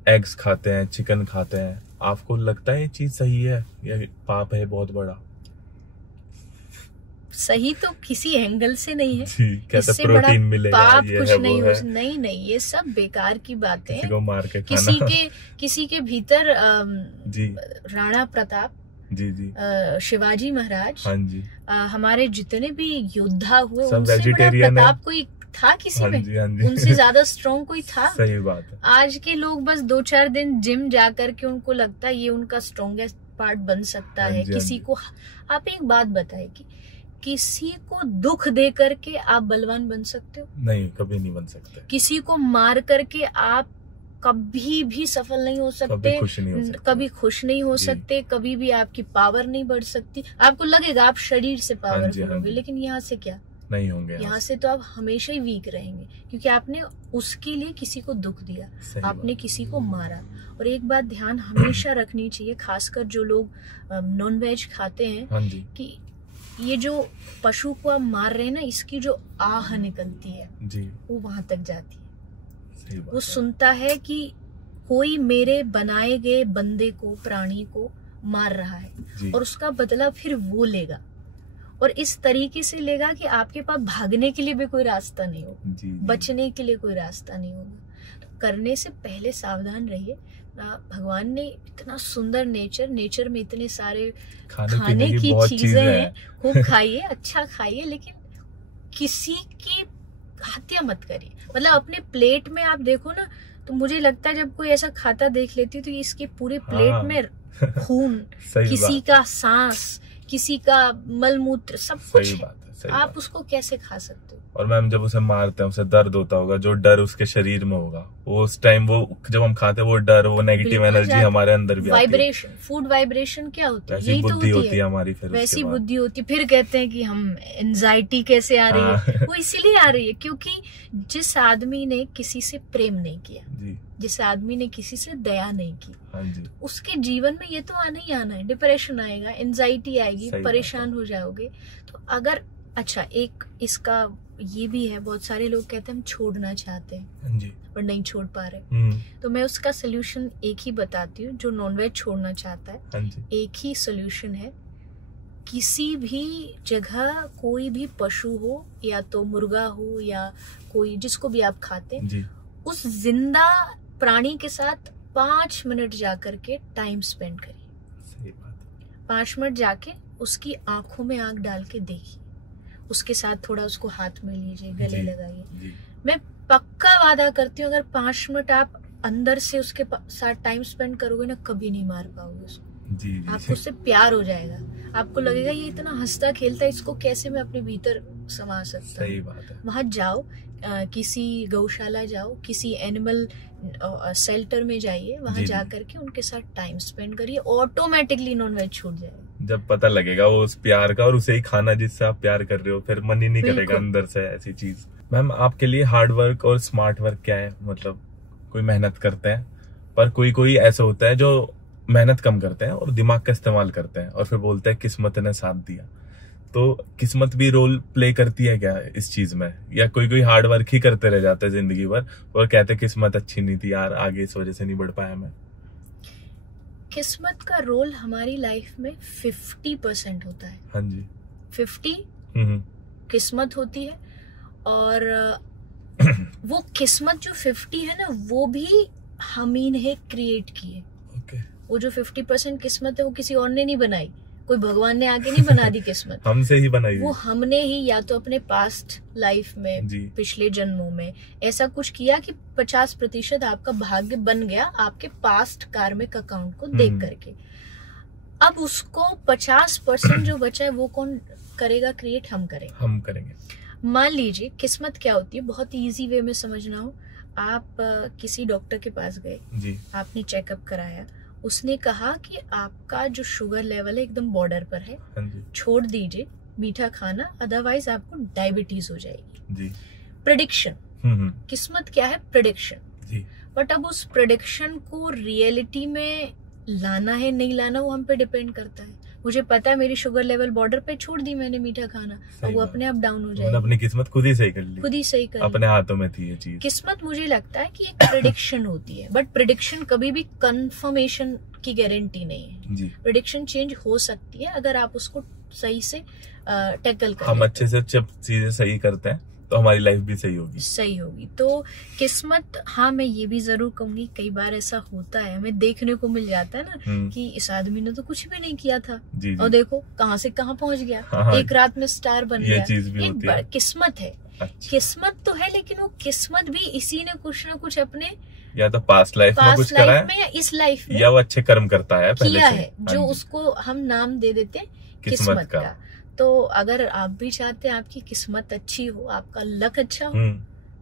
एग्स खाते हैं, चिकन खाते हैं, आपको लगता है ये चीज सही है या पाप है बहुत बड़ा? सही तो किसी एंगल से नहीं है। इससे प्रोटीन मिलेगा, पाप कुछ नहीं हो। नहीं, ये सब बेकार की बातें हैं। किसी के भीतर राणा प्रताप जी, शिवाजी महाराज, हाँ जी, हमारे जितने भी योद्धा हुए उनसे बड़ा प्रताप कोई था किसी में? हाँ जी। उनसे ज्यादा स्ट्रॉन्ग कोई था? सही बात है। आज के लोग बस 2-4 दिन जिम जाकर के उनको लगता है ये उनका स्ट्रॉन्गेस्ट पार्ट बन सकता है। किसी को आप एक बात बताए कि किसी को दुख दे करके आप बलवान बन सकते हो? नहीं, कभी नहीं बन सकते। किसी को मार करके आप कभी भी सफल नहीं हो सकते, कभी खुश नहीं हो सकते, कभी भी आपकी पावर नहीं बढ़ सकती। आपको लगेगा आप शरीर से पावरफुल होंगे, लेकिन यहाँ से क्या नहीं होंगे। यहाँ से तो आप हमेशा ही वीक रहेंगे, क्योंकि आपने उसके लिए किसी को दुख दिया, आपने किसी को मारा। और एक बात ध्यान हमेशा रखनी चाहिए, खासकर जो लोग नॉन वेज खाते हैं, कि ये जो पशु को आप मार रहे हैं ना, इसकी जो आह निकलती है वो वहां तक जाती है। वो सुनता है कि कोई मेरे बनाए गए बंदे को, प्राणी को मार रहा है, और उसका बदला फिर वो लेगा, और इस तरीके से लेगा कि आपके पास भागने के लिए भी कोई रास्ता नहीं होगा, बचने के लिए कोई रास्ता नहीं होगा। तो करने से पहले सावधान रहिए। भगवान ने इतना सुंदर नेचर में इतने सारे खाने की चीजें हैं, खूब खाइए, अच्छा खाइए, लेकिन किसी की हत्या मत करिए। मतलब अपने प्लेट में आप देखो ना, तो मुझे लगता है जब कोई ऐसा खाता देख लेती है तो इसके पूरे प्लेट में खून, किसी का सांस, किसी का मलमूत्र, सब कुछ है। आप उसको कैसे खा सकते हो? और मैम जब उसे मारते हैं उसे दर्द होता होगा, जो डर उसके शरीर में होगा, वो उस टाइम वो जब हम खाते हैं वो डर, वो नेगेटिव एनर्जी हमारे अंदर भी वाइब्रेशन, फूड वाइब्रेशन क्या होता है? यही तो होती है हमारी। फिर वैसी बुद्धि होती है। फिर कहते हैं कि हम एंजाइटी कैसे आ रही है, वो इसीलिए आ रही है क्योंकि जिस आदमी ने किसी से प्रेम नहीं किया, जिस आदमी ने किसी से दया नहीं की, उसके जीवन में ये तो आना ही आना है। डिप्रेशन आएगा, एंजाइटी आएगी, परेशान हो जाओगे। तो अगर अच्छा, एक इसका ये भी है, बहुत सारे लोग कहते हैं हम छोड़ना चाहते हैं पर नहीं छोड़ पा रहे, तो मैं उसका सोल्यूशन एक ही बताती हूँ। जो नॉनवेज छोड़ना चाहता है, एक ही सोल्यूशन है, किसी भी जगह कोई भी पशु हो, या तो मुर्गा हो या कोई जिसको भी आप खाते हैं, उस जिंदा प्राणी के साथ 5 मिनट जाकर के टाइम स्पेंड करिए। सही बात। 5 मिनट जाके उसकी आंखों में आंख डाल के देखिए, उसके साथ थोड़ा उसको हाथ में लीजिए, गले लगाइए। मैं पक्का वादा करती हूँ अगर 5 मिनट आप अंदर से उसके साथ टाइम स्पेंड करोगे ना, कभी नहीं मार पाओगे उसको। आपको उससे प्यार हो जाएगा, आपको लगेगा ये इतना हंसता खेलता है, इसको कैसे मैं अपने भीतर समा सकता हूँ। सही बात है। वहां जाओ, किसी गौशाला जाओ, किसी एनिमल शेल्टर में जाइए, वहां जा करके उनके साथ टाइम स्पेंड करिए, ऑटोमेटिकली नॉनवेज छूट जाएगा। जब पता लगेगा वो उस प्यार का, और उसे ही खाना जिससे आप प्यार कर रहे हो, फिर मन ही नहीं करेगा अंदर से ऐसी चीज। मैम, आपके लिए हार्ड वर्क और स्मार्ट वर्क क्या है? मतलब कोई मेहनत करते हैं, पर कोई ऐसा होता है जो मेहनत कम करते हैं और दिमाग का इस्तेमाल करते हैं, और फिर बोलते हैं किस्मत ने साथ दिया। तो किस्मत भी रोल प्ले करती है क्या इस चीज में, या कोई हार्ड वर्क ही करते रह जाते हैं जिंदगी भर और कहते किस्मत अच्छी नहीं थी यार, आगे इस वजह से नहीं बढ़ पाया मैं? किस्मत का रोल हमारी लाइफ में 50% होता है। हाँ जी। 50 किस्मत होती है, और वो किस्मत जो 50 है ना, वो भी हम ही ने क्रिएट की है। वो जो 50% किस्मत है वो किसी और ने नहीं बनाई, कोई भगवान ने आके नहीं बना दी किस्मत। हमसे ही बनाई, वो हमने ही या तो अपने पास्ट लाइफ में, पिछले जन्मों में ऐसा कुछ किया कि 50% आपका भाग्य बन गया आपके पास्ट कार्मिक अकाउंट को देख करके। अब उसको 50% जो बचा है वो कौन करेगा क्रिएट? हम करेंगे। मान लीजिए किस्मत क्या होती है, बहुत इजी वे में समझना हो, आप किसी डॉक्टर के पास गए, आपने चेकअप कराया, उसने कहा कि आपका जो शुगर लेवल है एकदम बॉर्डर पर है, छोड़ दीजिए मीठा खाना, अदरवाइज आपको डायबिटीज हो जाएगी। प्रेडिक्शन, किस्मत क्या है? प्रेडिक्शन। बट अब उस प्रेडिक्शन को रियलिटी में लाना है नहीं लाना, वो हम पे डिपेंड करता है। मुझे पता है मेरी शुगर लेवल बॉर्डर पे, छोड़ दी मैंने मीठा खाना, और वो अपने आप डाउन हो जाएगी। अपनी किस्मत खुद ही सही कर ली, खुद ही सही कर ली, अपने हाथों में थी ये चीज। किस्मत मुझे लगता है कि एक प्रेडिक्शन होती है, बट प्रेडिक्शन कभी भी कंफर्मेशन की गारंटी नहीं है। प्रेडिक्शन चेंज हो सकती है अगर आप उसको सही से टैकल करें। हम अच्छे से जब चीजें सही करते हैं तो हमारी लाइफ भी सही होगी। तो किस्मत, हाँ मैं ये भी जरूर कहूंगी, कई बार ऐसा होता है, हमें देखने को मिल जाता है ना कि इस आदमी ने तो कुछ भी नहीं किया था, और देखो कहाँ से कहाँ पहुंच गया, एक रात में स्टार बन गया। एक किस्मत है। किस्मत तो है, लेकिन वो किस्मत भी इसी ने कुछ ना कुछ अपने, या तो पास्ट लाइफ में कुछ करा है, या इस लाइफ में, या वो अच्छे कर्म करता है पहले किया है, जो उसको हम नाम दे देते हैं किस्मत का। तो अगर आप भी चाहते हैं आपकी किस्मत अच्छी हो, आपका लक अच्छा हो,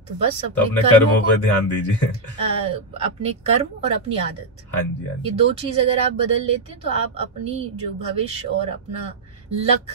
तो बस अपने कर्मों पर ध्यान दीजिए। अपने कर्म और अपनी आदत, हाँ जी, ये 2 चीज अगर आप बदल लेते हैं तो आप अपनी जो भविष्य और अपना लक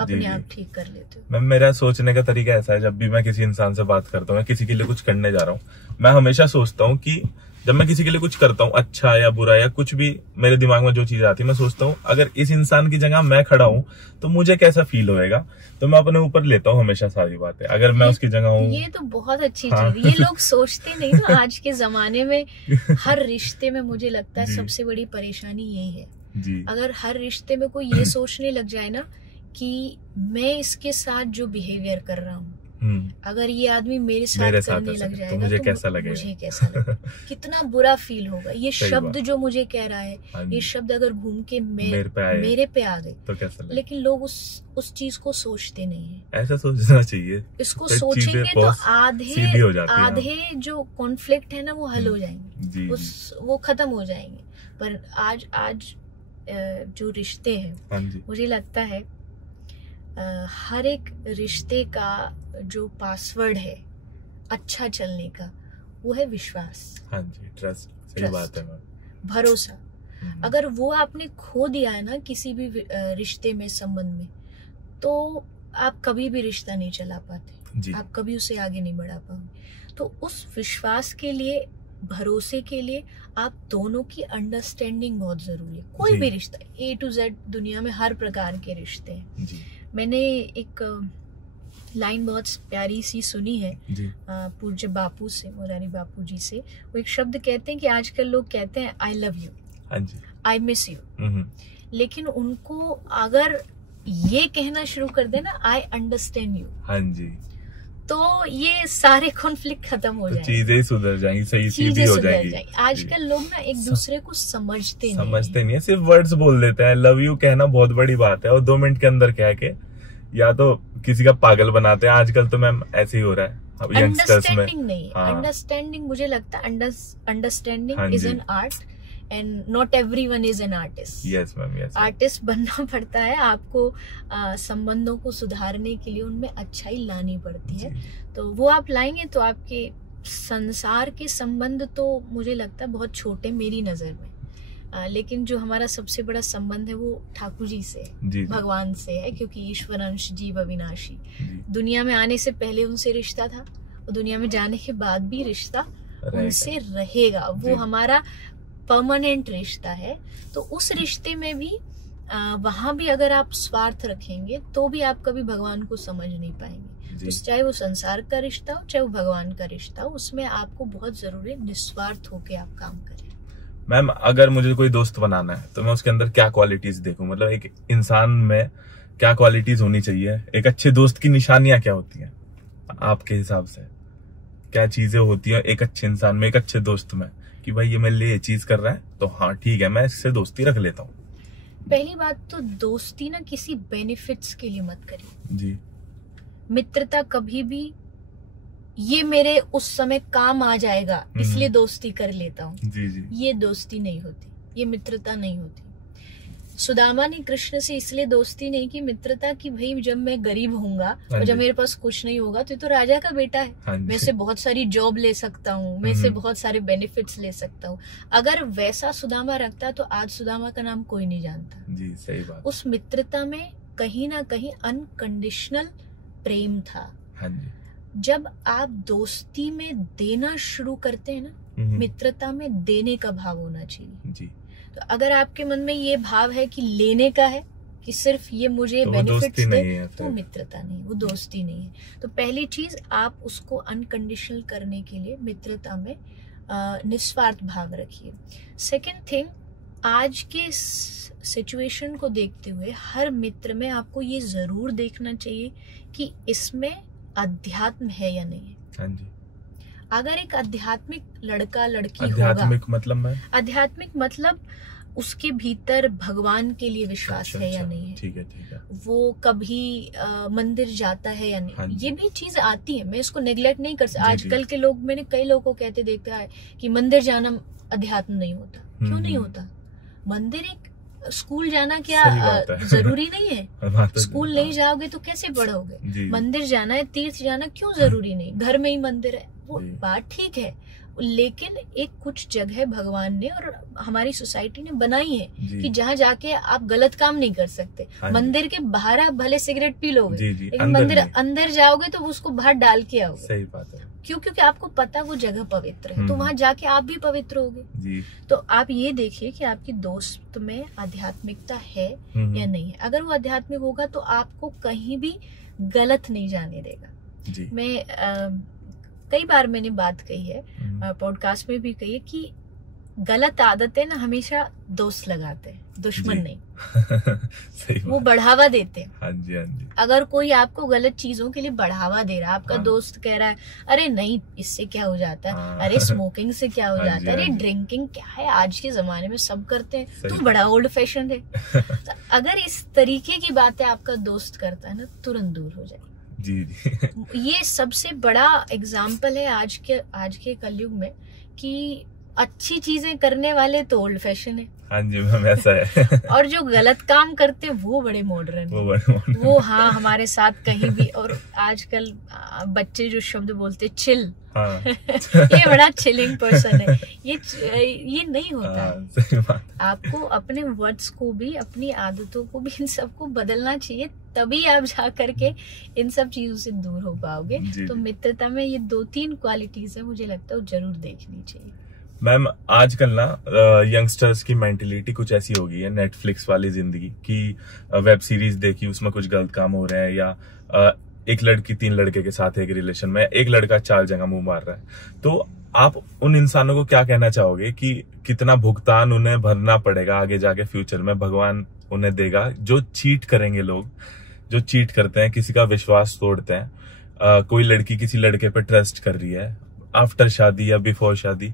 अपने आप ठीक कर लेते हो। मैम, मेरा सोचने का तरीका ऐसा है, जब भी मैं किसी इंसान से बात करता हूँ, किसी के लिए कुछ करने जा रहा हूँ, मैं हमेशा सोचता हूँ कि जब मैं किसी के लिए कुछ करता हूँ, अच्छा या बुरा या कुछ भी मेरे दिमाग में जो चीज आती है, मैं सोचता हूँ अगर इस इंसान की जगह मैं खड़ा हूँ तो मुझे कैसा फील होएगा। तो मैं अपने ऊपर लेता हूँ हमेशा सारी बातें, अगर मैं उसकी जगह हूँ। ये तो बहुत अच्छी चीज, ये लोग सोचते नहीं ना आज के जमाने में। हर रिश्ते में मुझे लगता है सबसे बड़ी परेशानी यही है। अगर हर रिश्ते में कोई ये सोचने लग जाए ना कि मैं इसके साथ जो बिहेवियर कर रहा हूँ, अगर ये आदमी मेरे साथ करने लग जाएगा तो मुझे कैसा लगेगा, कितना बुरा फील होगा। ये शब्द जो मुझे कह रहा है, ये शब्द अगर घूम के मेरे पे आ गए तो कैसा लगेगा। लेकिन लोग उस चीज को सोचते नहीं है। ऐसा सोचना चाहिए, इसको सोचेंगे तो आधे जो कॉन्फ्लिक्ट है ना वो हल हो जाएंगे, वो खत्म हो जाएंगे। पर आज जो रिश्ते हैं, मुझे लगता है हर एक रिश्ते का जो पासवर्ड है अच्छा चलने का, वो है विश्वास। हाँ जी, ट्रस्ट। सही बात है, भरोसा। अगर वो आपने खो दिया है ना किसी भी रिश्ते में, संबंध में, तो आप कभी भी रिश्ता नहीं चला पाते, आप कभी उसे आगे नहीं बढ़ा पाओगे। तो उस विश्वास के लिए, भरोसे के लिए आप दोनों की अंडरस्टैंडिंग बहुत जरूरी है। कोई भी रिश्ता, A to Z दुनिया में हर प्रकार के रिश्ते हैं। मैंने एक लाइन बहुत प्यारी सी सुनी है पूज्य बापू से, मुरारी बापू जी से। वो एक शब्द कहते हैं कि आजकल लोग कहते हैं I love you, I miss you, लेकिन उनको अगर ये कहना शुरू कर देना आई अंडरस्टैंड यू, हाँ जी, तो ये सारे कॉन्फ्लिक्ट खत्म हो जाएंगे, चीजें सुधर जाएंगी, सही सीधी हो जाएंगी। आजकल लोग ना एक दूसरे को समझते नहीं है, सिर्फ वर्ड्स बोल देते हैं। लव यू कहना बहुत बड़ी बात है और 2 मिनट के अंदर कह के या तो किसी का पागल बनाते हैं। आजकल तो मैम ऐसे ही हो रहा है अंडरस्टैंडिंग नहीं। अंडरस्टैंडिंग मुझे लगता है understanding is an art and not everyone is an artist. Yes ma'am, yes. Artist बनना पड़ता है आपको, संबंधों को सुधारने के लिए उनमें अच्छाई लानी पड़ती है। तो वो आप लाएंगे तो आपके संसार के संबंध तो मुझे लगता है बहुत छोटे मेरी नजर में। लेकिन जो हमारा सबसे बड़ा संबंध है वो ठाकुर जी से है, भगवान से है, क्योंकि ईश्वर अंश जीव अविनाशी। दुनिया में आने से पहले उनसे रिश्ता था और दुनिया में जाने के बाद भी रिश्ता उनसे रहेगा। वो हमारा परमानेंट रिश्ता है। तो उस रिश्ते में भी वहां भी अगर आप स्वार्थ रखेंगे तो भी आप कभी भगवान को समझ नहीं पाएंगे। तो चाहे वो संसार का रिश्ता हो चाहे वो भगवान का रिश्ता हो, उसमें आपको बहुत जरूरी है निस्वार्थ होके आप काम करें। मैम अगर मुझे कोई दोस्त बनाना है तो मैं उसके अंदर क्या क्वालिटीज देखूं? मतलब एक इंसान में क्या क्वालिटीज होनी चाहिए? एक अच्छे दोस्त की निशानियां क्या होती हैं आपके हिसाब से? क्या चीजें होती हैं एक अच्छे इंसान में, एक अच्छे दोस्त में, कि भाई ये मेरे लिए ये चीज कर रहा है तो हाँ ठीक है मैं इससे दोस्ती रख लेता हूँ? पहली बात तो दोस्ती ना किसी बेनिफिट्स के लिए मत करिए जी। मित्रता कभी भी ये मेरे उस समय काम आ जाएगा इसलिए दोस्ती कर लेता हूँ, जी जी, ये दोस्ती नहीं होती, ये मित्रता नहीं होती। सुदामा ने कृष्ण से इसलिए दोस्ती नहीं की मित्रता की, भाई जब मैं गरीब होऊंगा और जब मेरे पास कुछ नहीं होगा तो राजा का बेटा है, मैं से बहुत सारी जॉब ले सकता हूँ, मैं से बहुत सारे बेनिफिट्स ले सकता हूँ। अगर वैसा सुदामा रखता तो आज सुदामा का नाम कोई नहीं जानता। जी सही बात। उस मित्रता में कहीं ना कहीं अनकंडीशनल प्रेम था। हाँ जी। जब आप दोस्ती में देना शुरू करते हैं ना, मित्रता में देने का भाव होना चाहिए जी। तो अगर आपके मन में ये भाव है कि लेने का है, कि सिर्फ ये मुझे तो बेनिफिट्स दे, तो मित्रता नहीं, वो दोस्ती नहीं है। तो पहली चीज आप उसको अनकंडीशनल करने के लिए मित्रता में निस्वार्थ भाव रखिए। सेकंड थिंग, आज के सिचुएशन को देखते हुए हर मित्र में आपको ये जरूर देखना चाहिए कि इसमें अध्यात्म है या नहीं है। हाँ जी। अगर एक आध्यात्मिक लड़का लड़की आध्यात्मिक होगा, मतलब आध्यात्मिक मतलब उसके भीतर भगवान के लिए विश्वास है या नहीं है, ठीक है ठीक है, वो कभी मंदिर जाता है या नहीं। हाँ ये भी चीज आती है, मैं इसको नेग्लेक्ट नहीं कर सकती। आजकल के लोग, मैंने कई लोगों को कहते देखा है कि मंदिर जाना अध्यात्म नहीं होता। क्यों नहीं होता? मंदिर एक स्कूल जाना क्या जरूरी नहीं है? स्कूल नहीं जाओगे तो कैसे पढ़ोगे? मंदिर जाना है, तीर्थ जाना क्यों जरूरी नहीं? घर में ही मंदिर है, वो बात ठीक है। लेकिन एक कुछ जगह भगवान ने और हमारी सोसाइटी ने बनाई है कि जहाँ जाके आप गलत काम नहीं कर सकते। मंदिर के बाहर आप भले सिगरेट पी लोगे, लेकिन मंदिर अंदर जाओगे तो उसको बाहर डाल के आओगे। सही बात है। क्यों? क्योंकि आपको पता वो जगह पवित्र है, तो वहां जाके आप भी पवित्र होगे। तो आप ये देखिए कि आपकी दोस्त में आध्यात्मिकता है या नहीं है। अगर वो आध्यात्मिक होगा तो आपको कहीं भी गलत नहीं जाने देगा। मैं कई बार मैंने बात कही है, पॉडकास्ट में भी कही है कि गलत आदतें ना हमेशा दोस्त लगाते हैं, दुश्मन नहीं। सही वो बढ़ावा देते हैं। हाँ जी, हाँ जी। अगर कोई आपको गलत चीजों के लिए बढ़ावा दे रहा है, आपका दोस्त कह रहा है अरे नहीं इससे क्या हो जाता है, अरे स्मोकिंग से क्या हो जाता है, अरे ड्रिंकिंग क्या है, आज के जमाने में सब करते हैं, तू बड़ा ओल्ड फैशन है। तो अगर इस तरीके की बातें आपका दोस्त करता है ना, तुरंत दूर हो जाए। जी। ये सबसे बड़ा एग्जाम्पल है आज के कलयुग में कि अच्छी चीजें करने वाले तो ओल्ड फैशन है। हाँ जी मैम, ऐसा है। और जो गलत काम करते हैं वो बड़े मॉडर्न है। वो हाँ हमारे साथ कहीं भी। और आजकल बच्चे जो शब्द बोलते चिल, हाँ। ये बड़ा चिलिंग पर्सन है, ये नहीं होता है। सही बात। आपको अपने वर्ड्स को भी, अपनी आदतों को भी, इन सबको बदलना चाहिए, तभी आप जा करके इन सब चीजों से दूर हो पाओगे। तो मित्रता में ये 2-3 क्वालिटीज है, मुझे लगता है वो जरूर देखनी चाहिए। मैम आजकल ना यंगस्टर्स की मेंटेलिटी कुछ ऐसी हो गई है, नेटफ्लिक्स वाली जिंदगी की, वेब सीरीज देखी उसमें कुछ गलत काम हो रहे हैं, या एक लड़की 3 लड़के के साथ एक रिलेशन में, एक लड़का 4 जगह मुंह मार रहा है। तो आप उन इंसानों को क्या कहना चाहोगे कि कितना भुगतान उन्हें भरना पड़ेगा आगे जाके फ्यूचर में? भगवान उन्हें देगा जो चीट करेंगे, लोग जो चीट करते हैं, किसी का विश्वास तोड़ते हैं, कोई लड़की किसी लड़के पे ट्रस्ट कर रही है आफ्टर शादी या बिफोर शादी,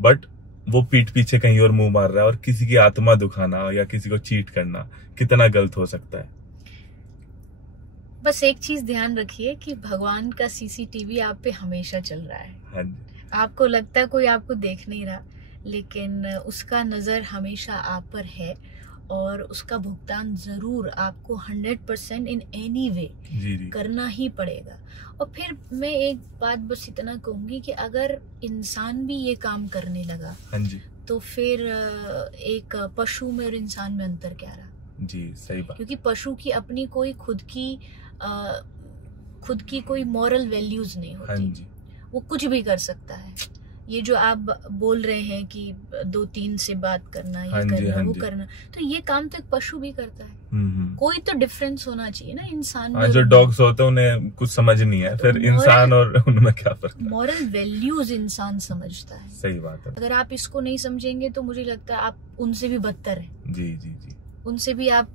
बट वो पीठ पीछे कहीं और मुंह मार रहा है, और किसी की आत्मा दुखाना या किसी को चीट करना कितना गलत हो सकता है। बस एक चीज ध्यान रखिए कि भगवान का सीसीटीवी आप पे हमेशा चल रहा है। हाँ जी। आपको लगता है कोई आपको देख नहीं रहा, लेकिन उसका नजर हमेशा आप पर है, और उसका भुगतान जरूर आपको 100% इन एनी वे करना ही पड़ेगा। और फिर मैं एक बात बस इतना कहूंगी कि अगर इंसान भी ये काम करने लगा, हाँ जी, तो फिर एक पशु में और इंसान में अंतर क्या रहा? जी सही बात। क्योंकि पशु की अपनी कोई खुद की कोई मॉरल वैल्यूज नहीं होती। हाँ जी। वो कुछ भी कर सकता है। ये जो आप बोल रहे हैं कि 2-3 से बात करना, ये करना, वो करना, तो ये काम तो एक पशु भी करता है। कोई तो डिफरेंस होना चाहिए ना इंसान में। जो डॉग्स होते हैं उन्हें कुछ समझ नहीं है, फिर इंसान और उनमें क्या फर्क है? मॉरल वैल्यूज इंसान समझता है। सही बात है। अगर आप इसको नहीं समझेंगे तो मुझे लगता है आप उनसे भी बदतर है। जी जी जी। उनसे भी आप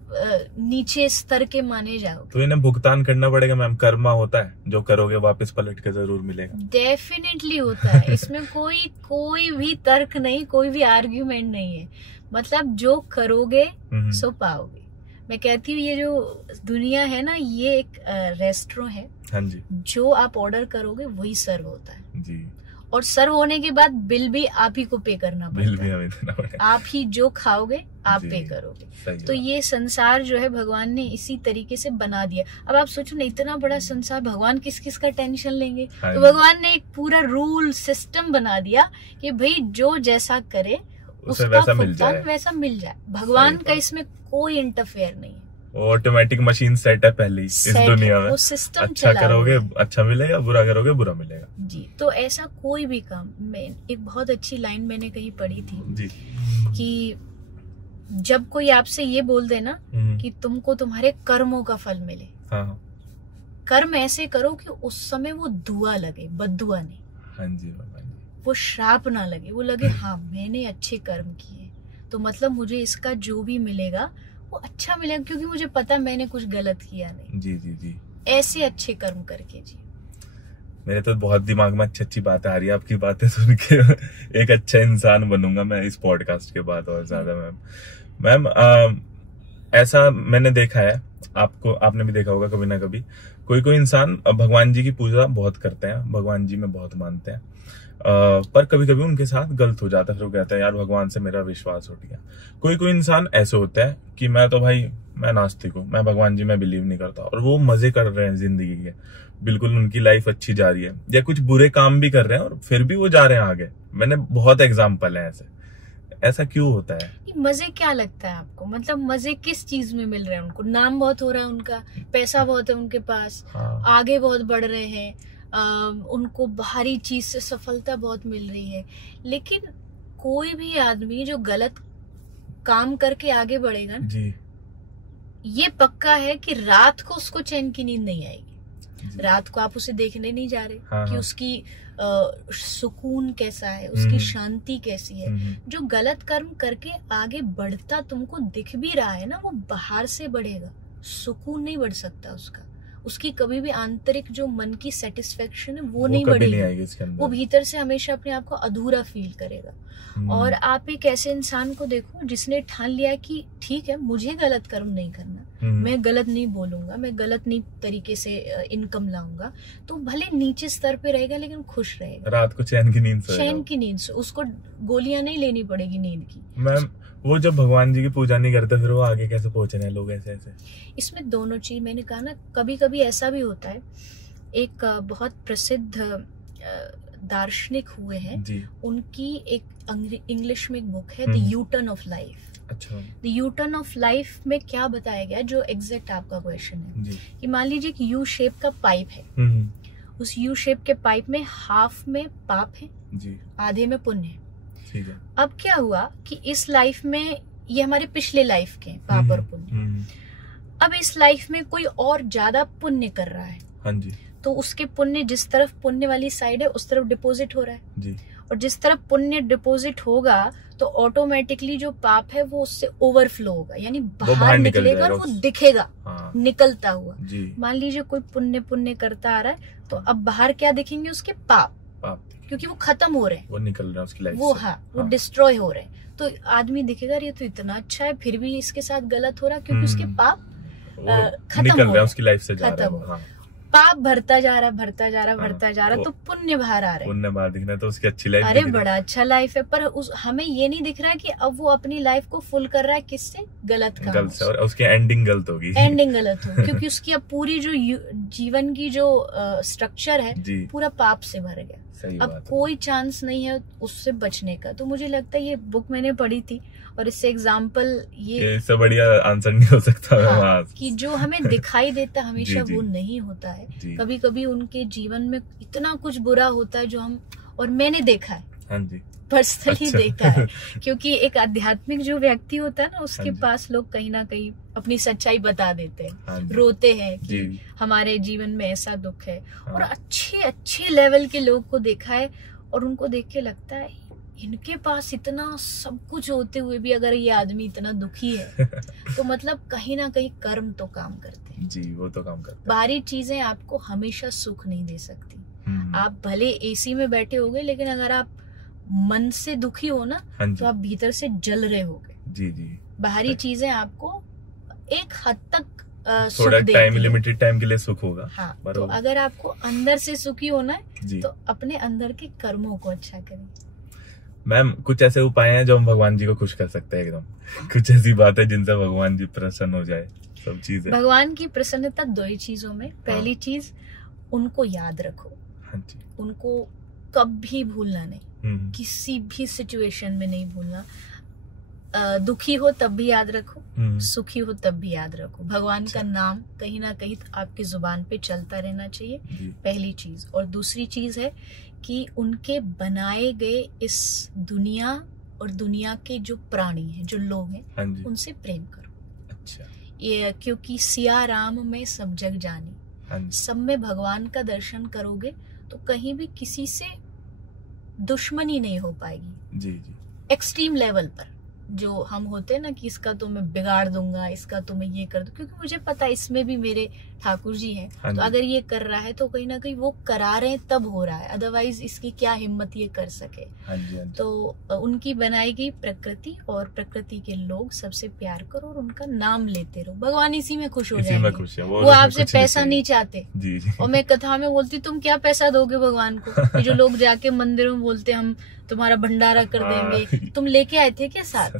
नीचे स्तर के माने जाओगे। तो इन्हें भुगतान करना पड़ेगा मैम। कर्मा होता है, जो करोगे वापस पलट के जरूर मिलेगा। डेफिनेटली होता है। इसमें कोई भी तर्क नहीं, कोई भी आर्ग्यूमेंट नहीं है। मतलब जो करोगे सो पाओगे। मैं कहती हूँ ये जो दुनिया है ना, ये एक रेस्टोरेंट है। हाँ जी। जो आप ऑर्डर करोगे वही सर्व होता है जी। और सर्व होने के बाद बिल भी आप ही को पे करना पड़ता है। बिल भी हमें देना पड़ेगा। आप ही जो खाओगे आप पे करोगे। तो ये संसार जो है भगवान ने इसी तरीके से बना दिया। अब आप सोचो ना, इतना बड़ा संसार, भगवान किस किस का टेंशन लेंगे? तो भगवान ने एक पूरा रूल सिस्टम बना दिया कि भाई जो जैसा करे उसका भुगतान वैसा मिल जाए। भगवान का इसमें कोई इंटरफेयर नहीं है। ऑटोमेटिक मशीन सेट है पहले इस दुनिया में। वो सिस्टम अच्छा करोगे अच्छा मिलेगा, बुरा करोगे बुरा मिलेगा। जी। तो ऐसा कोई भी काम, मैं एक बहुत अच्छी लाइन मैंने कहीं पढ़ी थी जी, कि जब कोई आपसे ये बोल दे ना कि तुमको तुम्हारे कर्मों का फल मिले, हाँ, कर्म ऐसे करो कि उस समय वो दुआ लगे, बद्दुआ नहीं। हाँ जी, वो श्राप ना लगे, वो लगे हाँ मैंने अच्छे कर्म किए, तो मतलब मुझे इसका जो भी मिलेगा वो अच्छा मिलेगा, क्योंकि मुझे पता मैंने कुछ गलत किया नहीं। जी जी जी। ऐसे अच्छे कर्म करके जी। मेरे तो बहुत दिमाग में अच्छी अच्छी बातें आ रही है आपकी बातें सुन के। एक अच्छा इंसान बनूंगा मैं इस पॉडकास्ट के बाद और ज्यादा। मैम ऐसा मैंने देखा है, आपने भी देखा होगा कभी ना कभी, कोई इंसान भगवान जी की पूजा बहुत करते हैं, भगवान जी में बहुत मानते हैं, पर कभी कभी उनके साथ गलत हो जाता है। फिर वो कहता है यार भगवान से मेरा विश्वास उठ गया। कोई इंसान ऐसे होता है कि मैं नास्तिक हूँ, मैं भगवान जी में बिलीव नहीं करता, और वो मजे कर रहे हैं जिंदगी के, बिल्कुल उनकी लाइफ अच्छी जा रही है, या कुछ बुरे काम भी कर रहे हैं और फिर भी वो जा रहे हैं आगे। मैंने बहुत एग्जाम्पल है ऐसा क्यों होता है? मजे क्या लगता है आपको? मतलब मजे किस चीज में मिल रहे हैं उनको? नाम बहुत हो रहा है उनका, पैसा बहुत है उनके पास, हाँ। आगे बहुत बढ़ रहे हैं, उनको बाहरी चीज से सफलता बहुत मिल रही है। लेकिन कोई भी आदमी जो गलत काम करके आगे बढ़ेगा ना जी, ये पक्का है कि रात को उसको चैन की नींद नहीं आएगी। रात को आप उसे देखने नहीं जा रहे हाँ, कि उसकी सुकून कैसा है, उसकी शांति कैसी है। जो गलत कर्म करके आगे बढ़ता तुमको दिख भी रहा है ना, वो बाहर से बढ़ेगा, सुकून नहीं बढ़ सकता उसकी कभी भी आंतरिक जो मन की सेटिस्फेक्शन है वो नहीं बढ़ेगी। वो भीतर से हमेशा अपने आप को अधूरा फील करेगा। और आप एक ऐसे इंसान को देखो जिसने ठान लिया कि ठीक है मुझे गलत कर्म नहीं करना, मैं गलत नहीं बोलूंगा, मैं गलत नहीं तरीके से इनकम लाऊंगा, तो भले नीचे स्तर पे रहेगा लेकिन खुश रहेगा। रात को चैन की नींद से उसको गोलियां नहीं लेनी पड़ेगी नींद की। मैम वो जब भगवान जी की पूजा नहीं करते फिर वो आगे कैसे पहुंचे हैं लोग? ऐसे इसमें दोनों चीज, मैंने कहा ना, कभी कभी ऐसा भी होता है। एक बहुत प्रसिद्ध दार्शनिक हुए हैं जी। उनकी एक इंग्लिश में एक बुक है the U turn of life. अच्छा। The U turn of life में क्या बताया गया, जो एग्जैक्ट आपका क्वेश्चन है कि मान लीजिए एक यू शेप का पाइप है, उस यू शेप के पाइप में हाफ में पाप है जी, आधे में पुण्य है। ठीक है। अब क्या हुआ कि इस लाइफ में, ये हमारे पिछले लाइफ के पाप और पुण्य, अब इस लाइफ में कोई और ज्यादा पुण्य कर रहा है, हाँ जी, तो उसके पुण्य जिस तरफ पुण्य वाली साइड है उस तरफ डिपॉजिट हो रहा है जी। और जिस तरफ पुण्य डिपॉजिट होगा तो ऑटोमेटिकली जो पाप है वो उससे ओवरफ्लो होगा, यानी बाहर निकलेगा और वो दिखेगा। निकलता हुआ। जी। मान लीजिए कोई पुण्य पुण्य करता आ रहा है, तो अब बाहर क्या दिखेंगे उसके पाप, क्योंकि वो खत्म हो रहे हैं, वो निकल रहे हैं उसकी लाइफ वो से। वो डिस्ट्रॉय हो रहे हैं। तो आदमी दिखेगा ये तो इतना अच्छा है, फिर भी इसके साथ गलत हो रहा है, क्योंकि उसके पाप खत्म निकल हो रहे हैं उसकी लाइफ से, जा रहे खत्म हैं। पाप भरता जा रहा है, भरता जा रहा है, भरता जा रहा है, तो पुण्य बाहर आ रहा है। पुण्य बाहर दिखना है तो उसकी अच्छी लाइफ। अरे बड़ा अच्छा लाइफ है, पर हमें ये नहीं दिख रहा है कि अब वो अपनी लाइफ को फुल कर रहा है किससे, गलत काम से, और उसकी एंडिंग गलत होगी। एंडिंग गलत हो, क्योंकि उसकी अब पूरी जो जीवन की जो स्ट्रक्चर है पूरा पाप से भर गया। अब कोई चांस नहीं है उससे बचने का। तो मुझे लगता है ये बुक मैंने पढ़ी थी और इससे एग्जाम्पल ये इससे बढ़िया आंसर नहीं हो सकता। हाँ, कि जो हमें दिखाई देता हमेशा वो नहीं होता है। कभी कभी उनके जीवन में इतना कुछ बुरा होता है जो हम, और मैंने देखा है, हाँ जी, पर्सनली देखा है, क्योंकि एक आध्यात्मिक जो व्यक्ति होता है ना, उसके पास लोग कहीं ना कहीं अपनी सच्चाई बता देते हैं, रोते हैं कि हमारे जीवन में ऐसा दुख है। और अच्छे अच्छे लेवल के लोग को देखा है और उनको देख के लगता है इनके पास इतना सब कुछ होते हुए भी अगर ये आदमी इतना दुखी है तो मतलब कहीं ना कहीं कर्म तो काम करते हैं। जी, वो तो काम करते हैं। बाहरी चीजें आपको हमेशा सुख नहीं दे सकती। आप भले एसी में बैठे होगे, लेकिन अगर आप मन से दुखी हो ना, तो आप भीतर से जल रहे होगे। जी जी। बाहरी चीजें आपको एक हद तक थोड़ा टाइम, लिमिटेड टाइम के लिए सुख होगा। हाँ, तो अगर आपको अंदर से सुखी होना है तो अपने अंदर के कर्मों को अच्छा करें। मैम, कुछ ऐसे उपाय हैं जो हम भगवान जी को खुश कर सकते हैं एकदम? कुछ ऐसी बात है जिनसे भगवान जी प्रसन्न हो जाए? सब चीजें भगवान की प्रसन्नता दो ही चीजों में। पहली चीज, उनको याद रखो। हाँ जी। उनको कभी भूलना नहीं, किसी भी सिचुएशन में नहीं भूलना। दुखी हो तब भी याद रखो, सुखी हो तब भी याद रखो। भगवान का नाम कहीं ना कहीं आपकी जुबान पे चलता रहना चाहिए, पहली चीज। और दूसरी चीज है कि उनके बनाए गए इस दुनिया और दुनिया के जो प्राणी हैं, जो लोग हैं, उनसे प्रेम करो। अच्छा। ये क्योंकि सिया राम में सब जग जानी, सब में भगवान का दर्शन करोगे तो कहीं भी किसी से दुश्मनी नहीं हो पाएगी। जी जी। एक्सट्रीम लेवल पर जो हम होते हैं ना कि इसका तो मैं बिगाड़ दूंगा, इसका तो मैं ये कर दूं, क्योंकि मुझे पता है इसमें भी मेरे ठाकुर जी हैं। तो अगर ये कर रहा है तो कहीं ना कहीं वो करा रहे हैं तब हो रहा है, अदरवाइज इसकी क्या हिम्मत ये कर सके। तो उनकी बनाई गई प्रकृति और प्रकृति के लोग सबसे प्यार करो और उनका नाम लेते रहो। भगवान इसी में खुश हो जाएंगे। वो आपसे पैसा नहीं चाहते। और मैं कथा में बोलती, तुम क्या पैसा दोगे भगवान को? ये जो लोग जाके मंदिरों में बोलते हम तुम्हारा भंडारा कर देंगे, तुम लेके आए थे क्या साथ?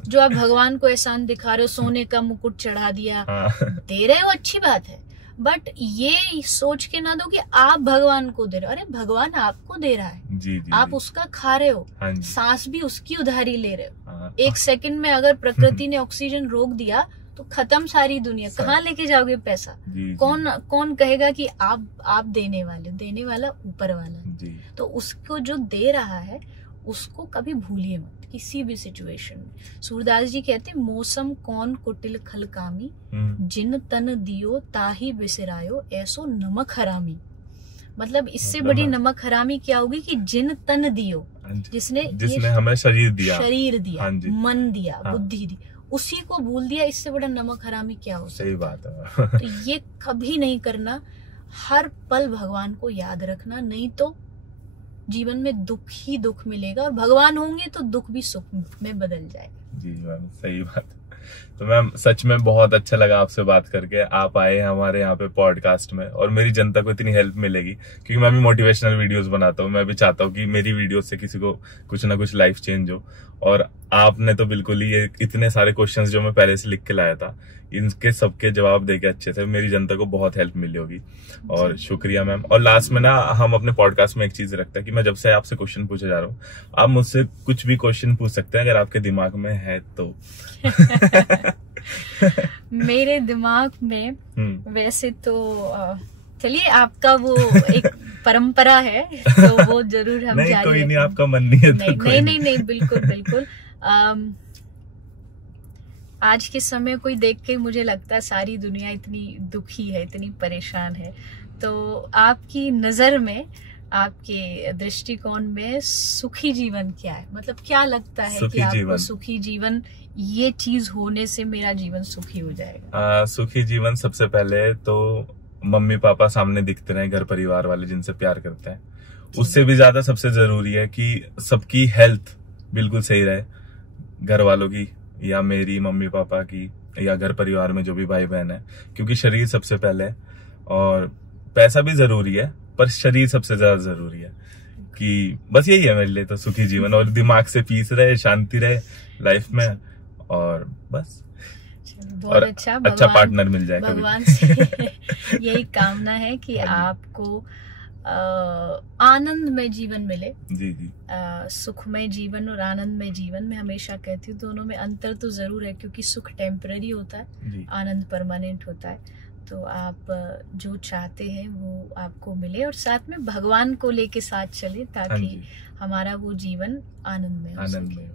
जो आप भगवान को एहसान दिखा रहे हो, सोने का मुकुट चढ़ा दिया, दे रहे हो, अच्छी बात है, बट ये सोच के ना दो कि आप भगवान को दे रहे हो। अरे भगवान आपको दे रहा है, जी, आप उसका खा रहे हो, सांस भी उसकी उधारी ले रहे हो। एक सेकंड में अगर प्रकृति ने ऑक्सीजन रोक दिया तो खत्म सारी दुनिया। कहाँ लेके जाओगे पैसा? कौन कहेगा कि आप देने वाले? देने वाला ऊपर वाला है। तो उसको जो दे रहा है उसको कभी भूलिए मत किसी भी सिचुएशन में। सूरदास जी कहते, मौसम कौन कुटिल खल कामी, जिन तन दियो ताही बिसरायो, ऐसो नमक हरामी। मतलब इससे बड़ी नमक हरामी क्या होगी कि जिन तन दियो, जिसने हमें शरीर दिया, मन दिया, बुद्धि दी, उसी को भूल दिया। इससे बड़ा नमक हरामी क्या हो सकता है? सही बात है। तो ये कभी नहीं करना। हर पल भगवान को याद रखना, नहीं तो जीवन में दुख ही दुख मिलेगा, और भगवान होंगे तो दुख भी सुख में बदल जाएगा। जी मैम, सही बात। तो मैम सच में बहुत अच्छा लगा आपसे बात करके। आप आए हमारे यहाँ पे पॉडकास्ट में, और मेरी जनता को इतनी हेल्प मिलेगी, क्योंकि मैं भी मोटिवेशनल वीडियोस बनाता हूँ। मैं भी चाहता हूँ कि मेरी वीडियो से किसी को कुछ ना कुछ लाइफ चेंज हो। और आपने तो बिल्कुल ही ये इतने सारे क्वेश्चंस जो मैं पहले से लिख के लाया था, इनके सबके जवाब देके अच्छे से मेरी जनता को बहुत हेल्प मिली होगी। और शुक्रिया मैम। और लास्ट में ना हम अपने पॉडकास्ट में एक चीज रखते हैं कि मैं जब से आपसे क्वेश्चन पूछे जा रहा हूँ, आप मुझसे कुछ भी क्वेश्चन पूछ सकते हैं अगर आपके दिमाग में है तो। मेरे दिमाग में वैसे तो चलिए, आपका वो एक परंपरा है तो वो जरूर हम नहीं, कोई नहीं, आपका मन नहीं है तो नहीं, बिल्कुल। आज के समय कोई देख के मुझे लगता है सारी दुनिया इतनी दुखी है, इतनी परेशान है, तो आपकी नजर में आपके दृष्टिकोण में सुखी जीवन क्या है? मतलब क्या लगता है कि आपको जीवन, सुखी जीवन, ये चीज होने से मेरा जीवन सुखी हो जाएगा? सुखी जीवन सबसे पहले तो मम्मी पापा सामने दिखते रहे, घर परिवार वाले जिनसे प्यार करते हैं। उससे भी ज्यादा सबसे जरूरी है कि सबकी हेल्थ बिल्कुल सही रहे, घर वालों की या मेरी मम्मी पापा की या घर परिवार में जो भी भाई बहन है, क्योंकि शरीर सबसे पहले है। और पैसा भी जरूरी है पर शरीर सबसे ज्यादा जरूरी है। कि बस यही है मेरे लिए तो सुखी जीवन, और दिमाग से पीस रहे, शांति रहे लाइफ में, और बस बहुत अच्छा पार्टनर मिल जाए भगवान से यही कामना है कि आपको आनंदमय जीवन मिले। जी जी। सुखमय जीवन और आनंदमय जीवन, मैं हमेशा कहती हूँ दोनों में अंतर तो जरूर है, क्योंकि सुख टेम्पररी होता है, आनंद परमानेंट होता है। तो आप जो चाहते हैं वो आपको मिले, और साथ में भगवान को लेके साथ चले, ताकि हमारा वो जीवन आनंदमय हो सके।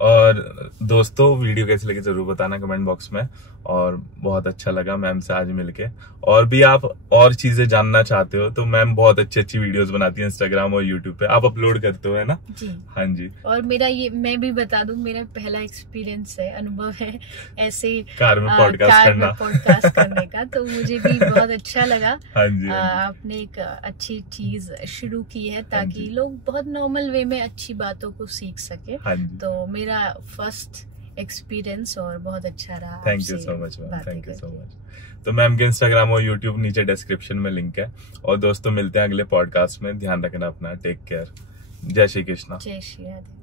और दोस्तों, वीडियो कैसी लगी जरूर बताना कमेंट बॉक्स में। और बहुत अच्छा लगा मैम से आज मिलके। और भी आप और चीजें जानना चाहते हो तो मैम बहुत अच्छी अच्छी वीडियोस बनाती है इंस्टाग्राम और यूट्यूब पे, आप अपलोड करते हो, है ना? जी हाँ जी। और मेरा ये, मैं भी बता दूं, मेरा पहला एक्सपीरियंस है, अनुभव है ऐसे कार में पॉडकास्ट करने का, तो मुझे भी बहुत अच्छा लगा। हाँ जी। आपने एक अच्छी चीज शुरू की है ताकि लोग बहुत नॉर्मल वे में अच्छी बातों को सीख सके। तो मेरा फर्स्ट एक्सपीरियंस और बहुत अच्छा रहा। Thank you so much ma'am, thank you so much. तो मैम के इंस्टाग्राम और यूट्यूब नीचे डिस्क्रिप्शन में लिंक है। और दोस्तों, मिलते हैं अगले पॉडकास्ट में। ध्यान रखना अपना, टेक केयर। जय श्री कृष्णा। जय श्री राधे।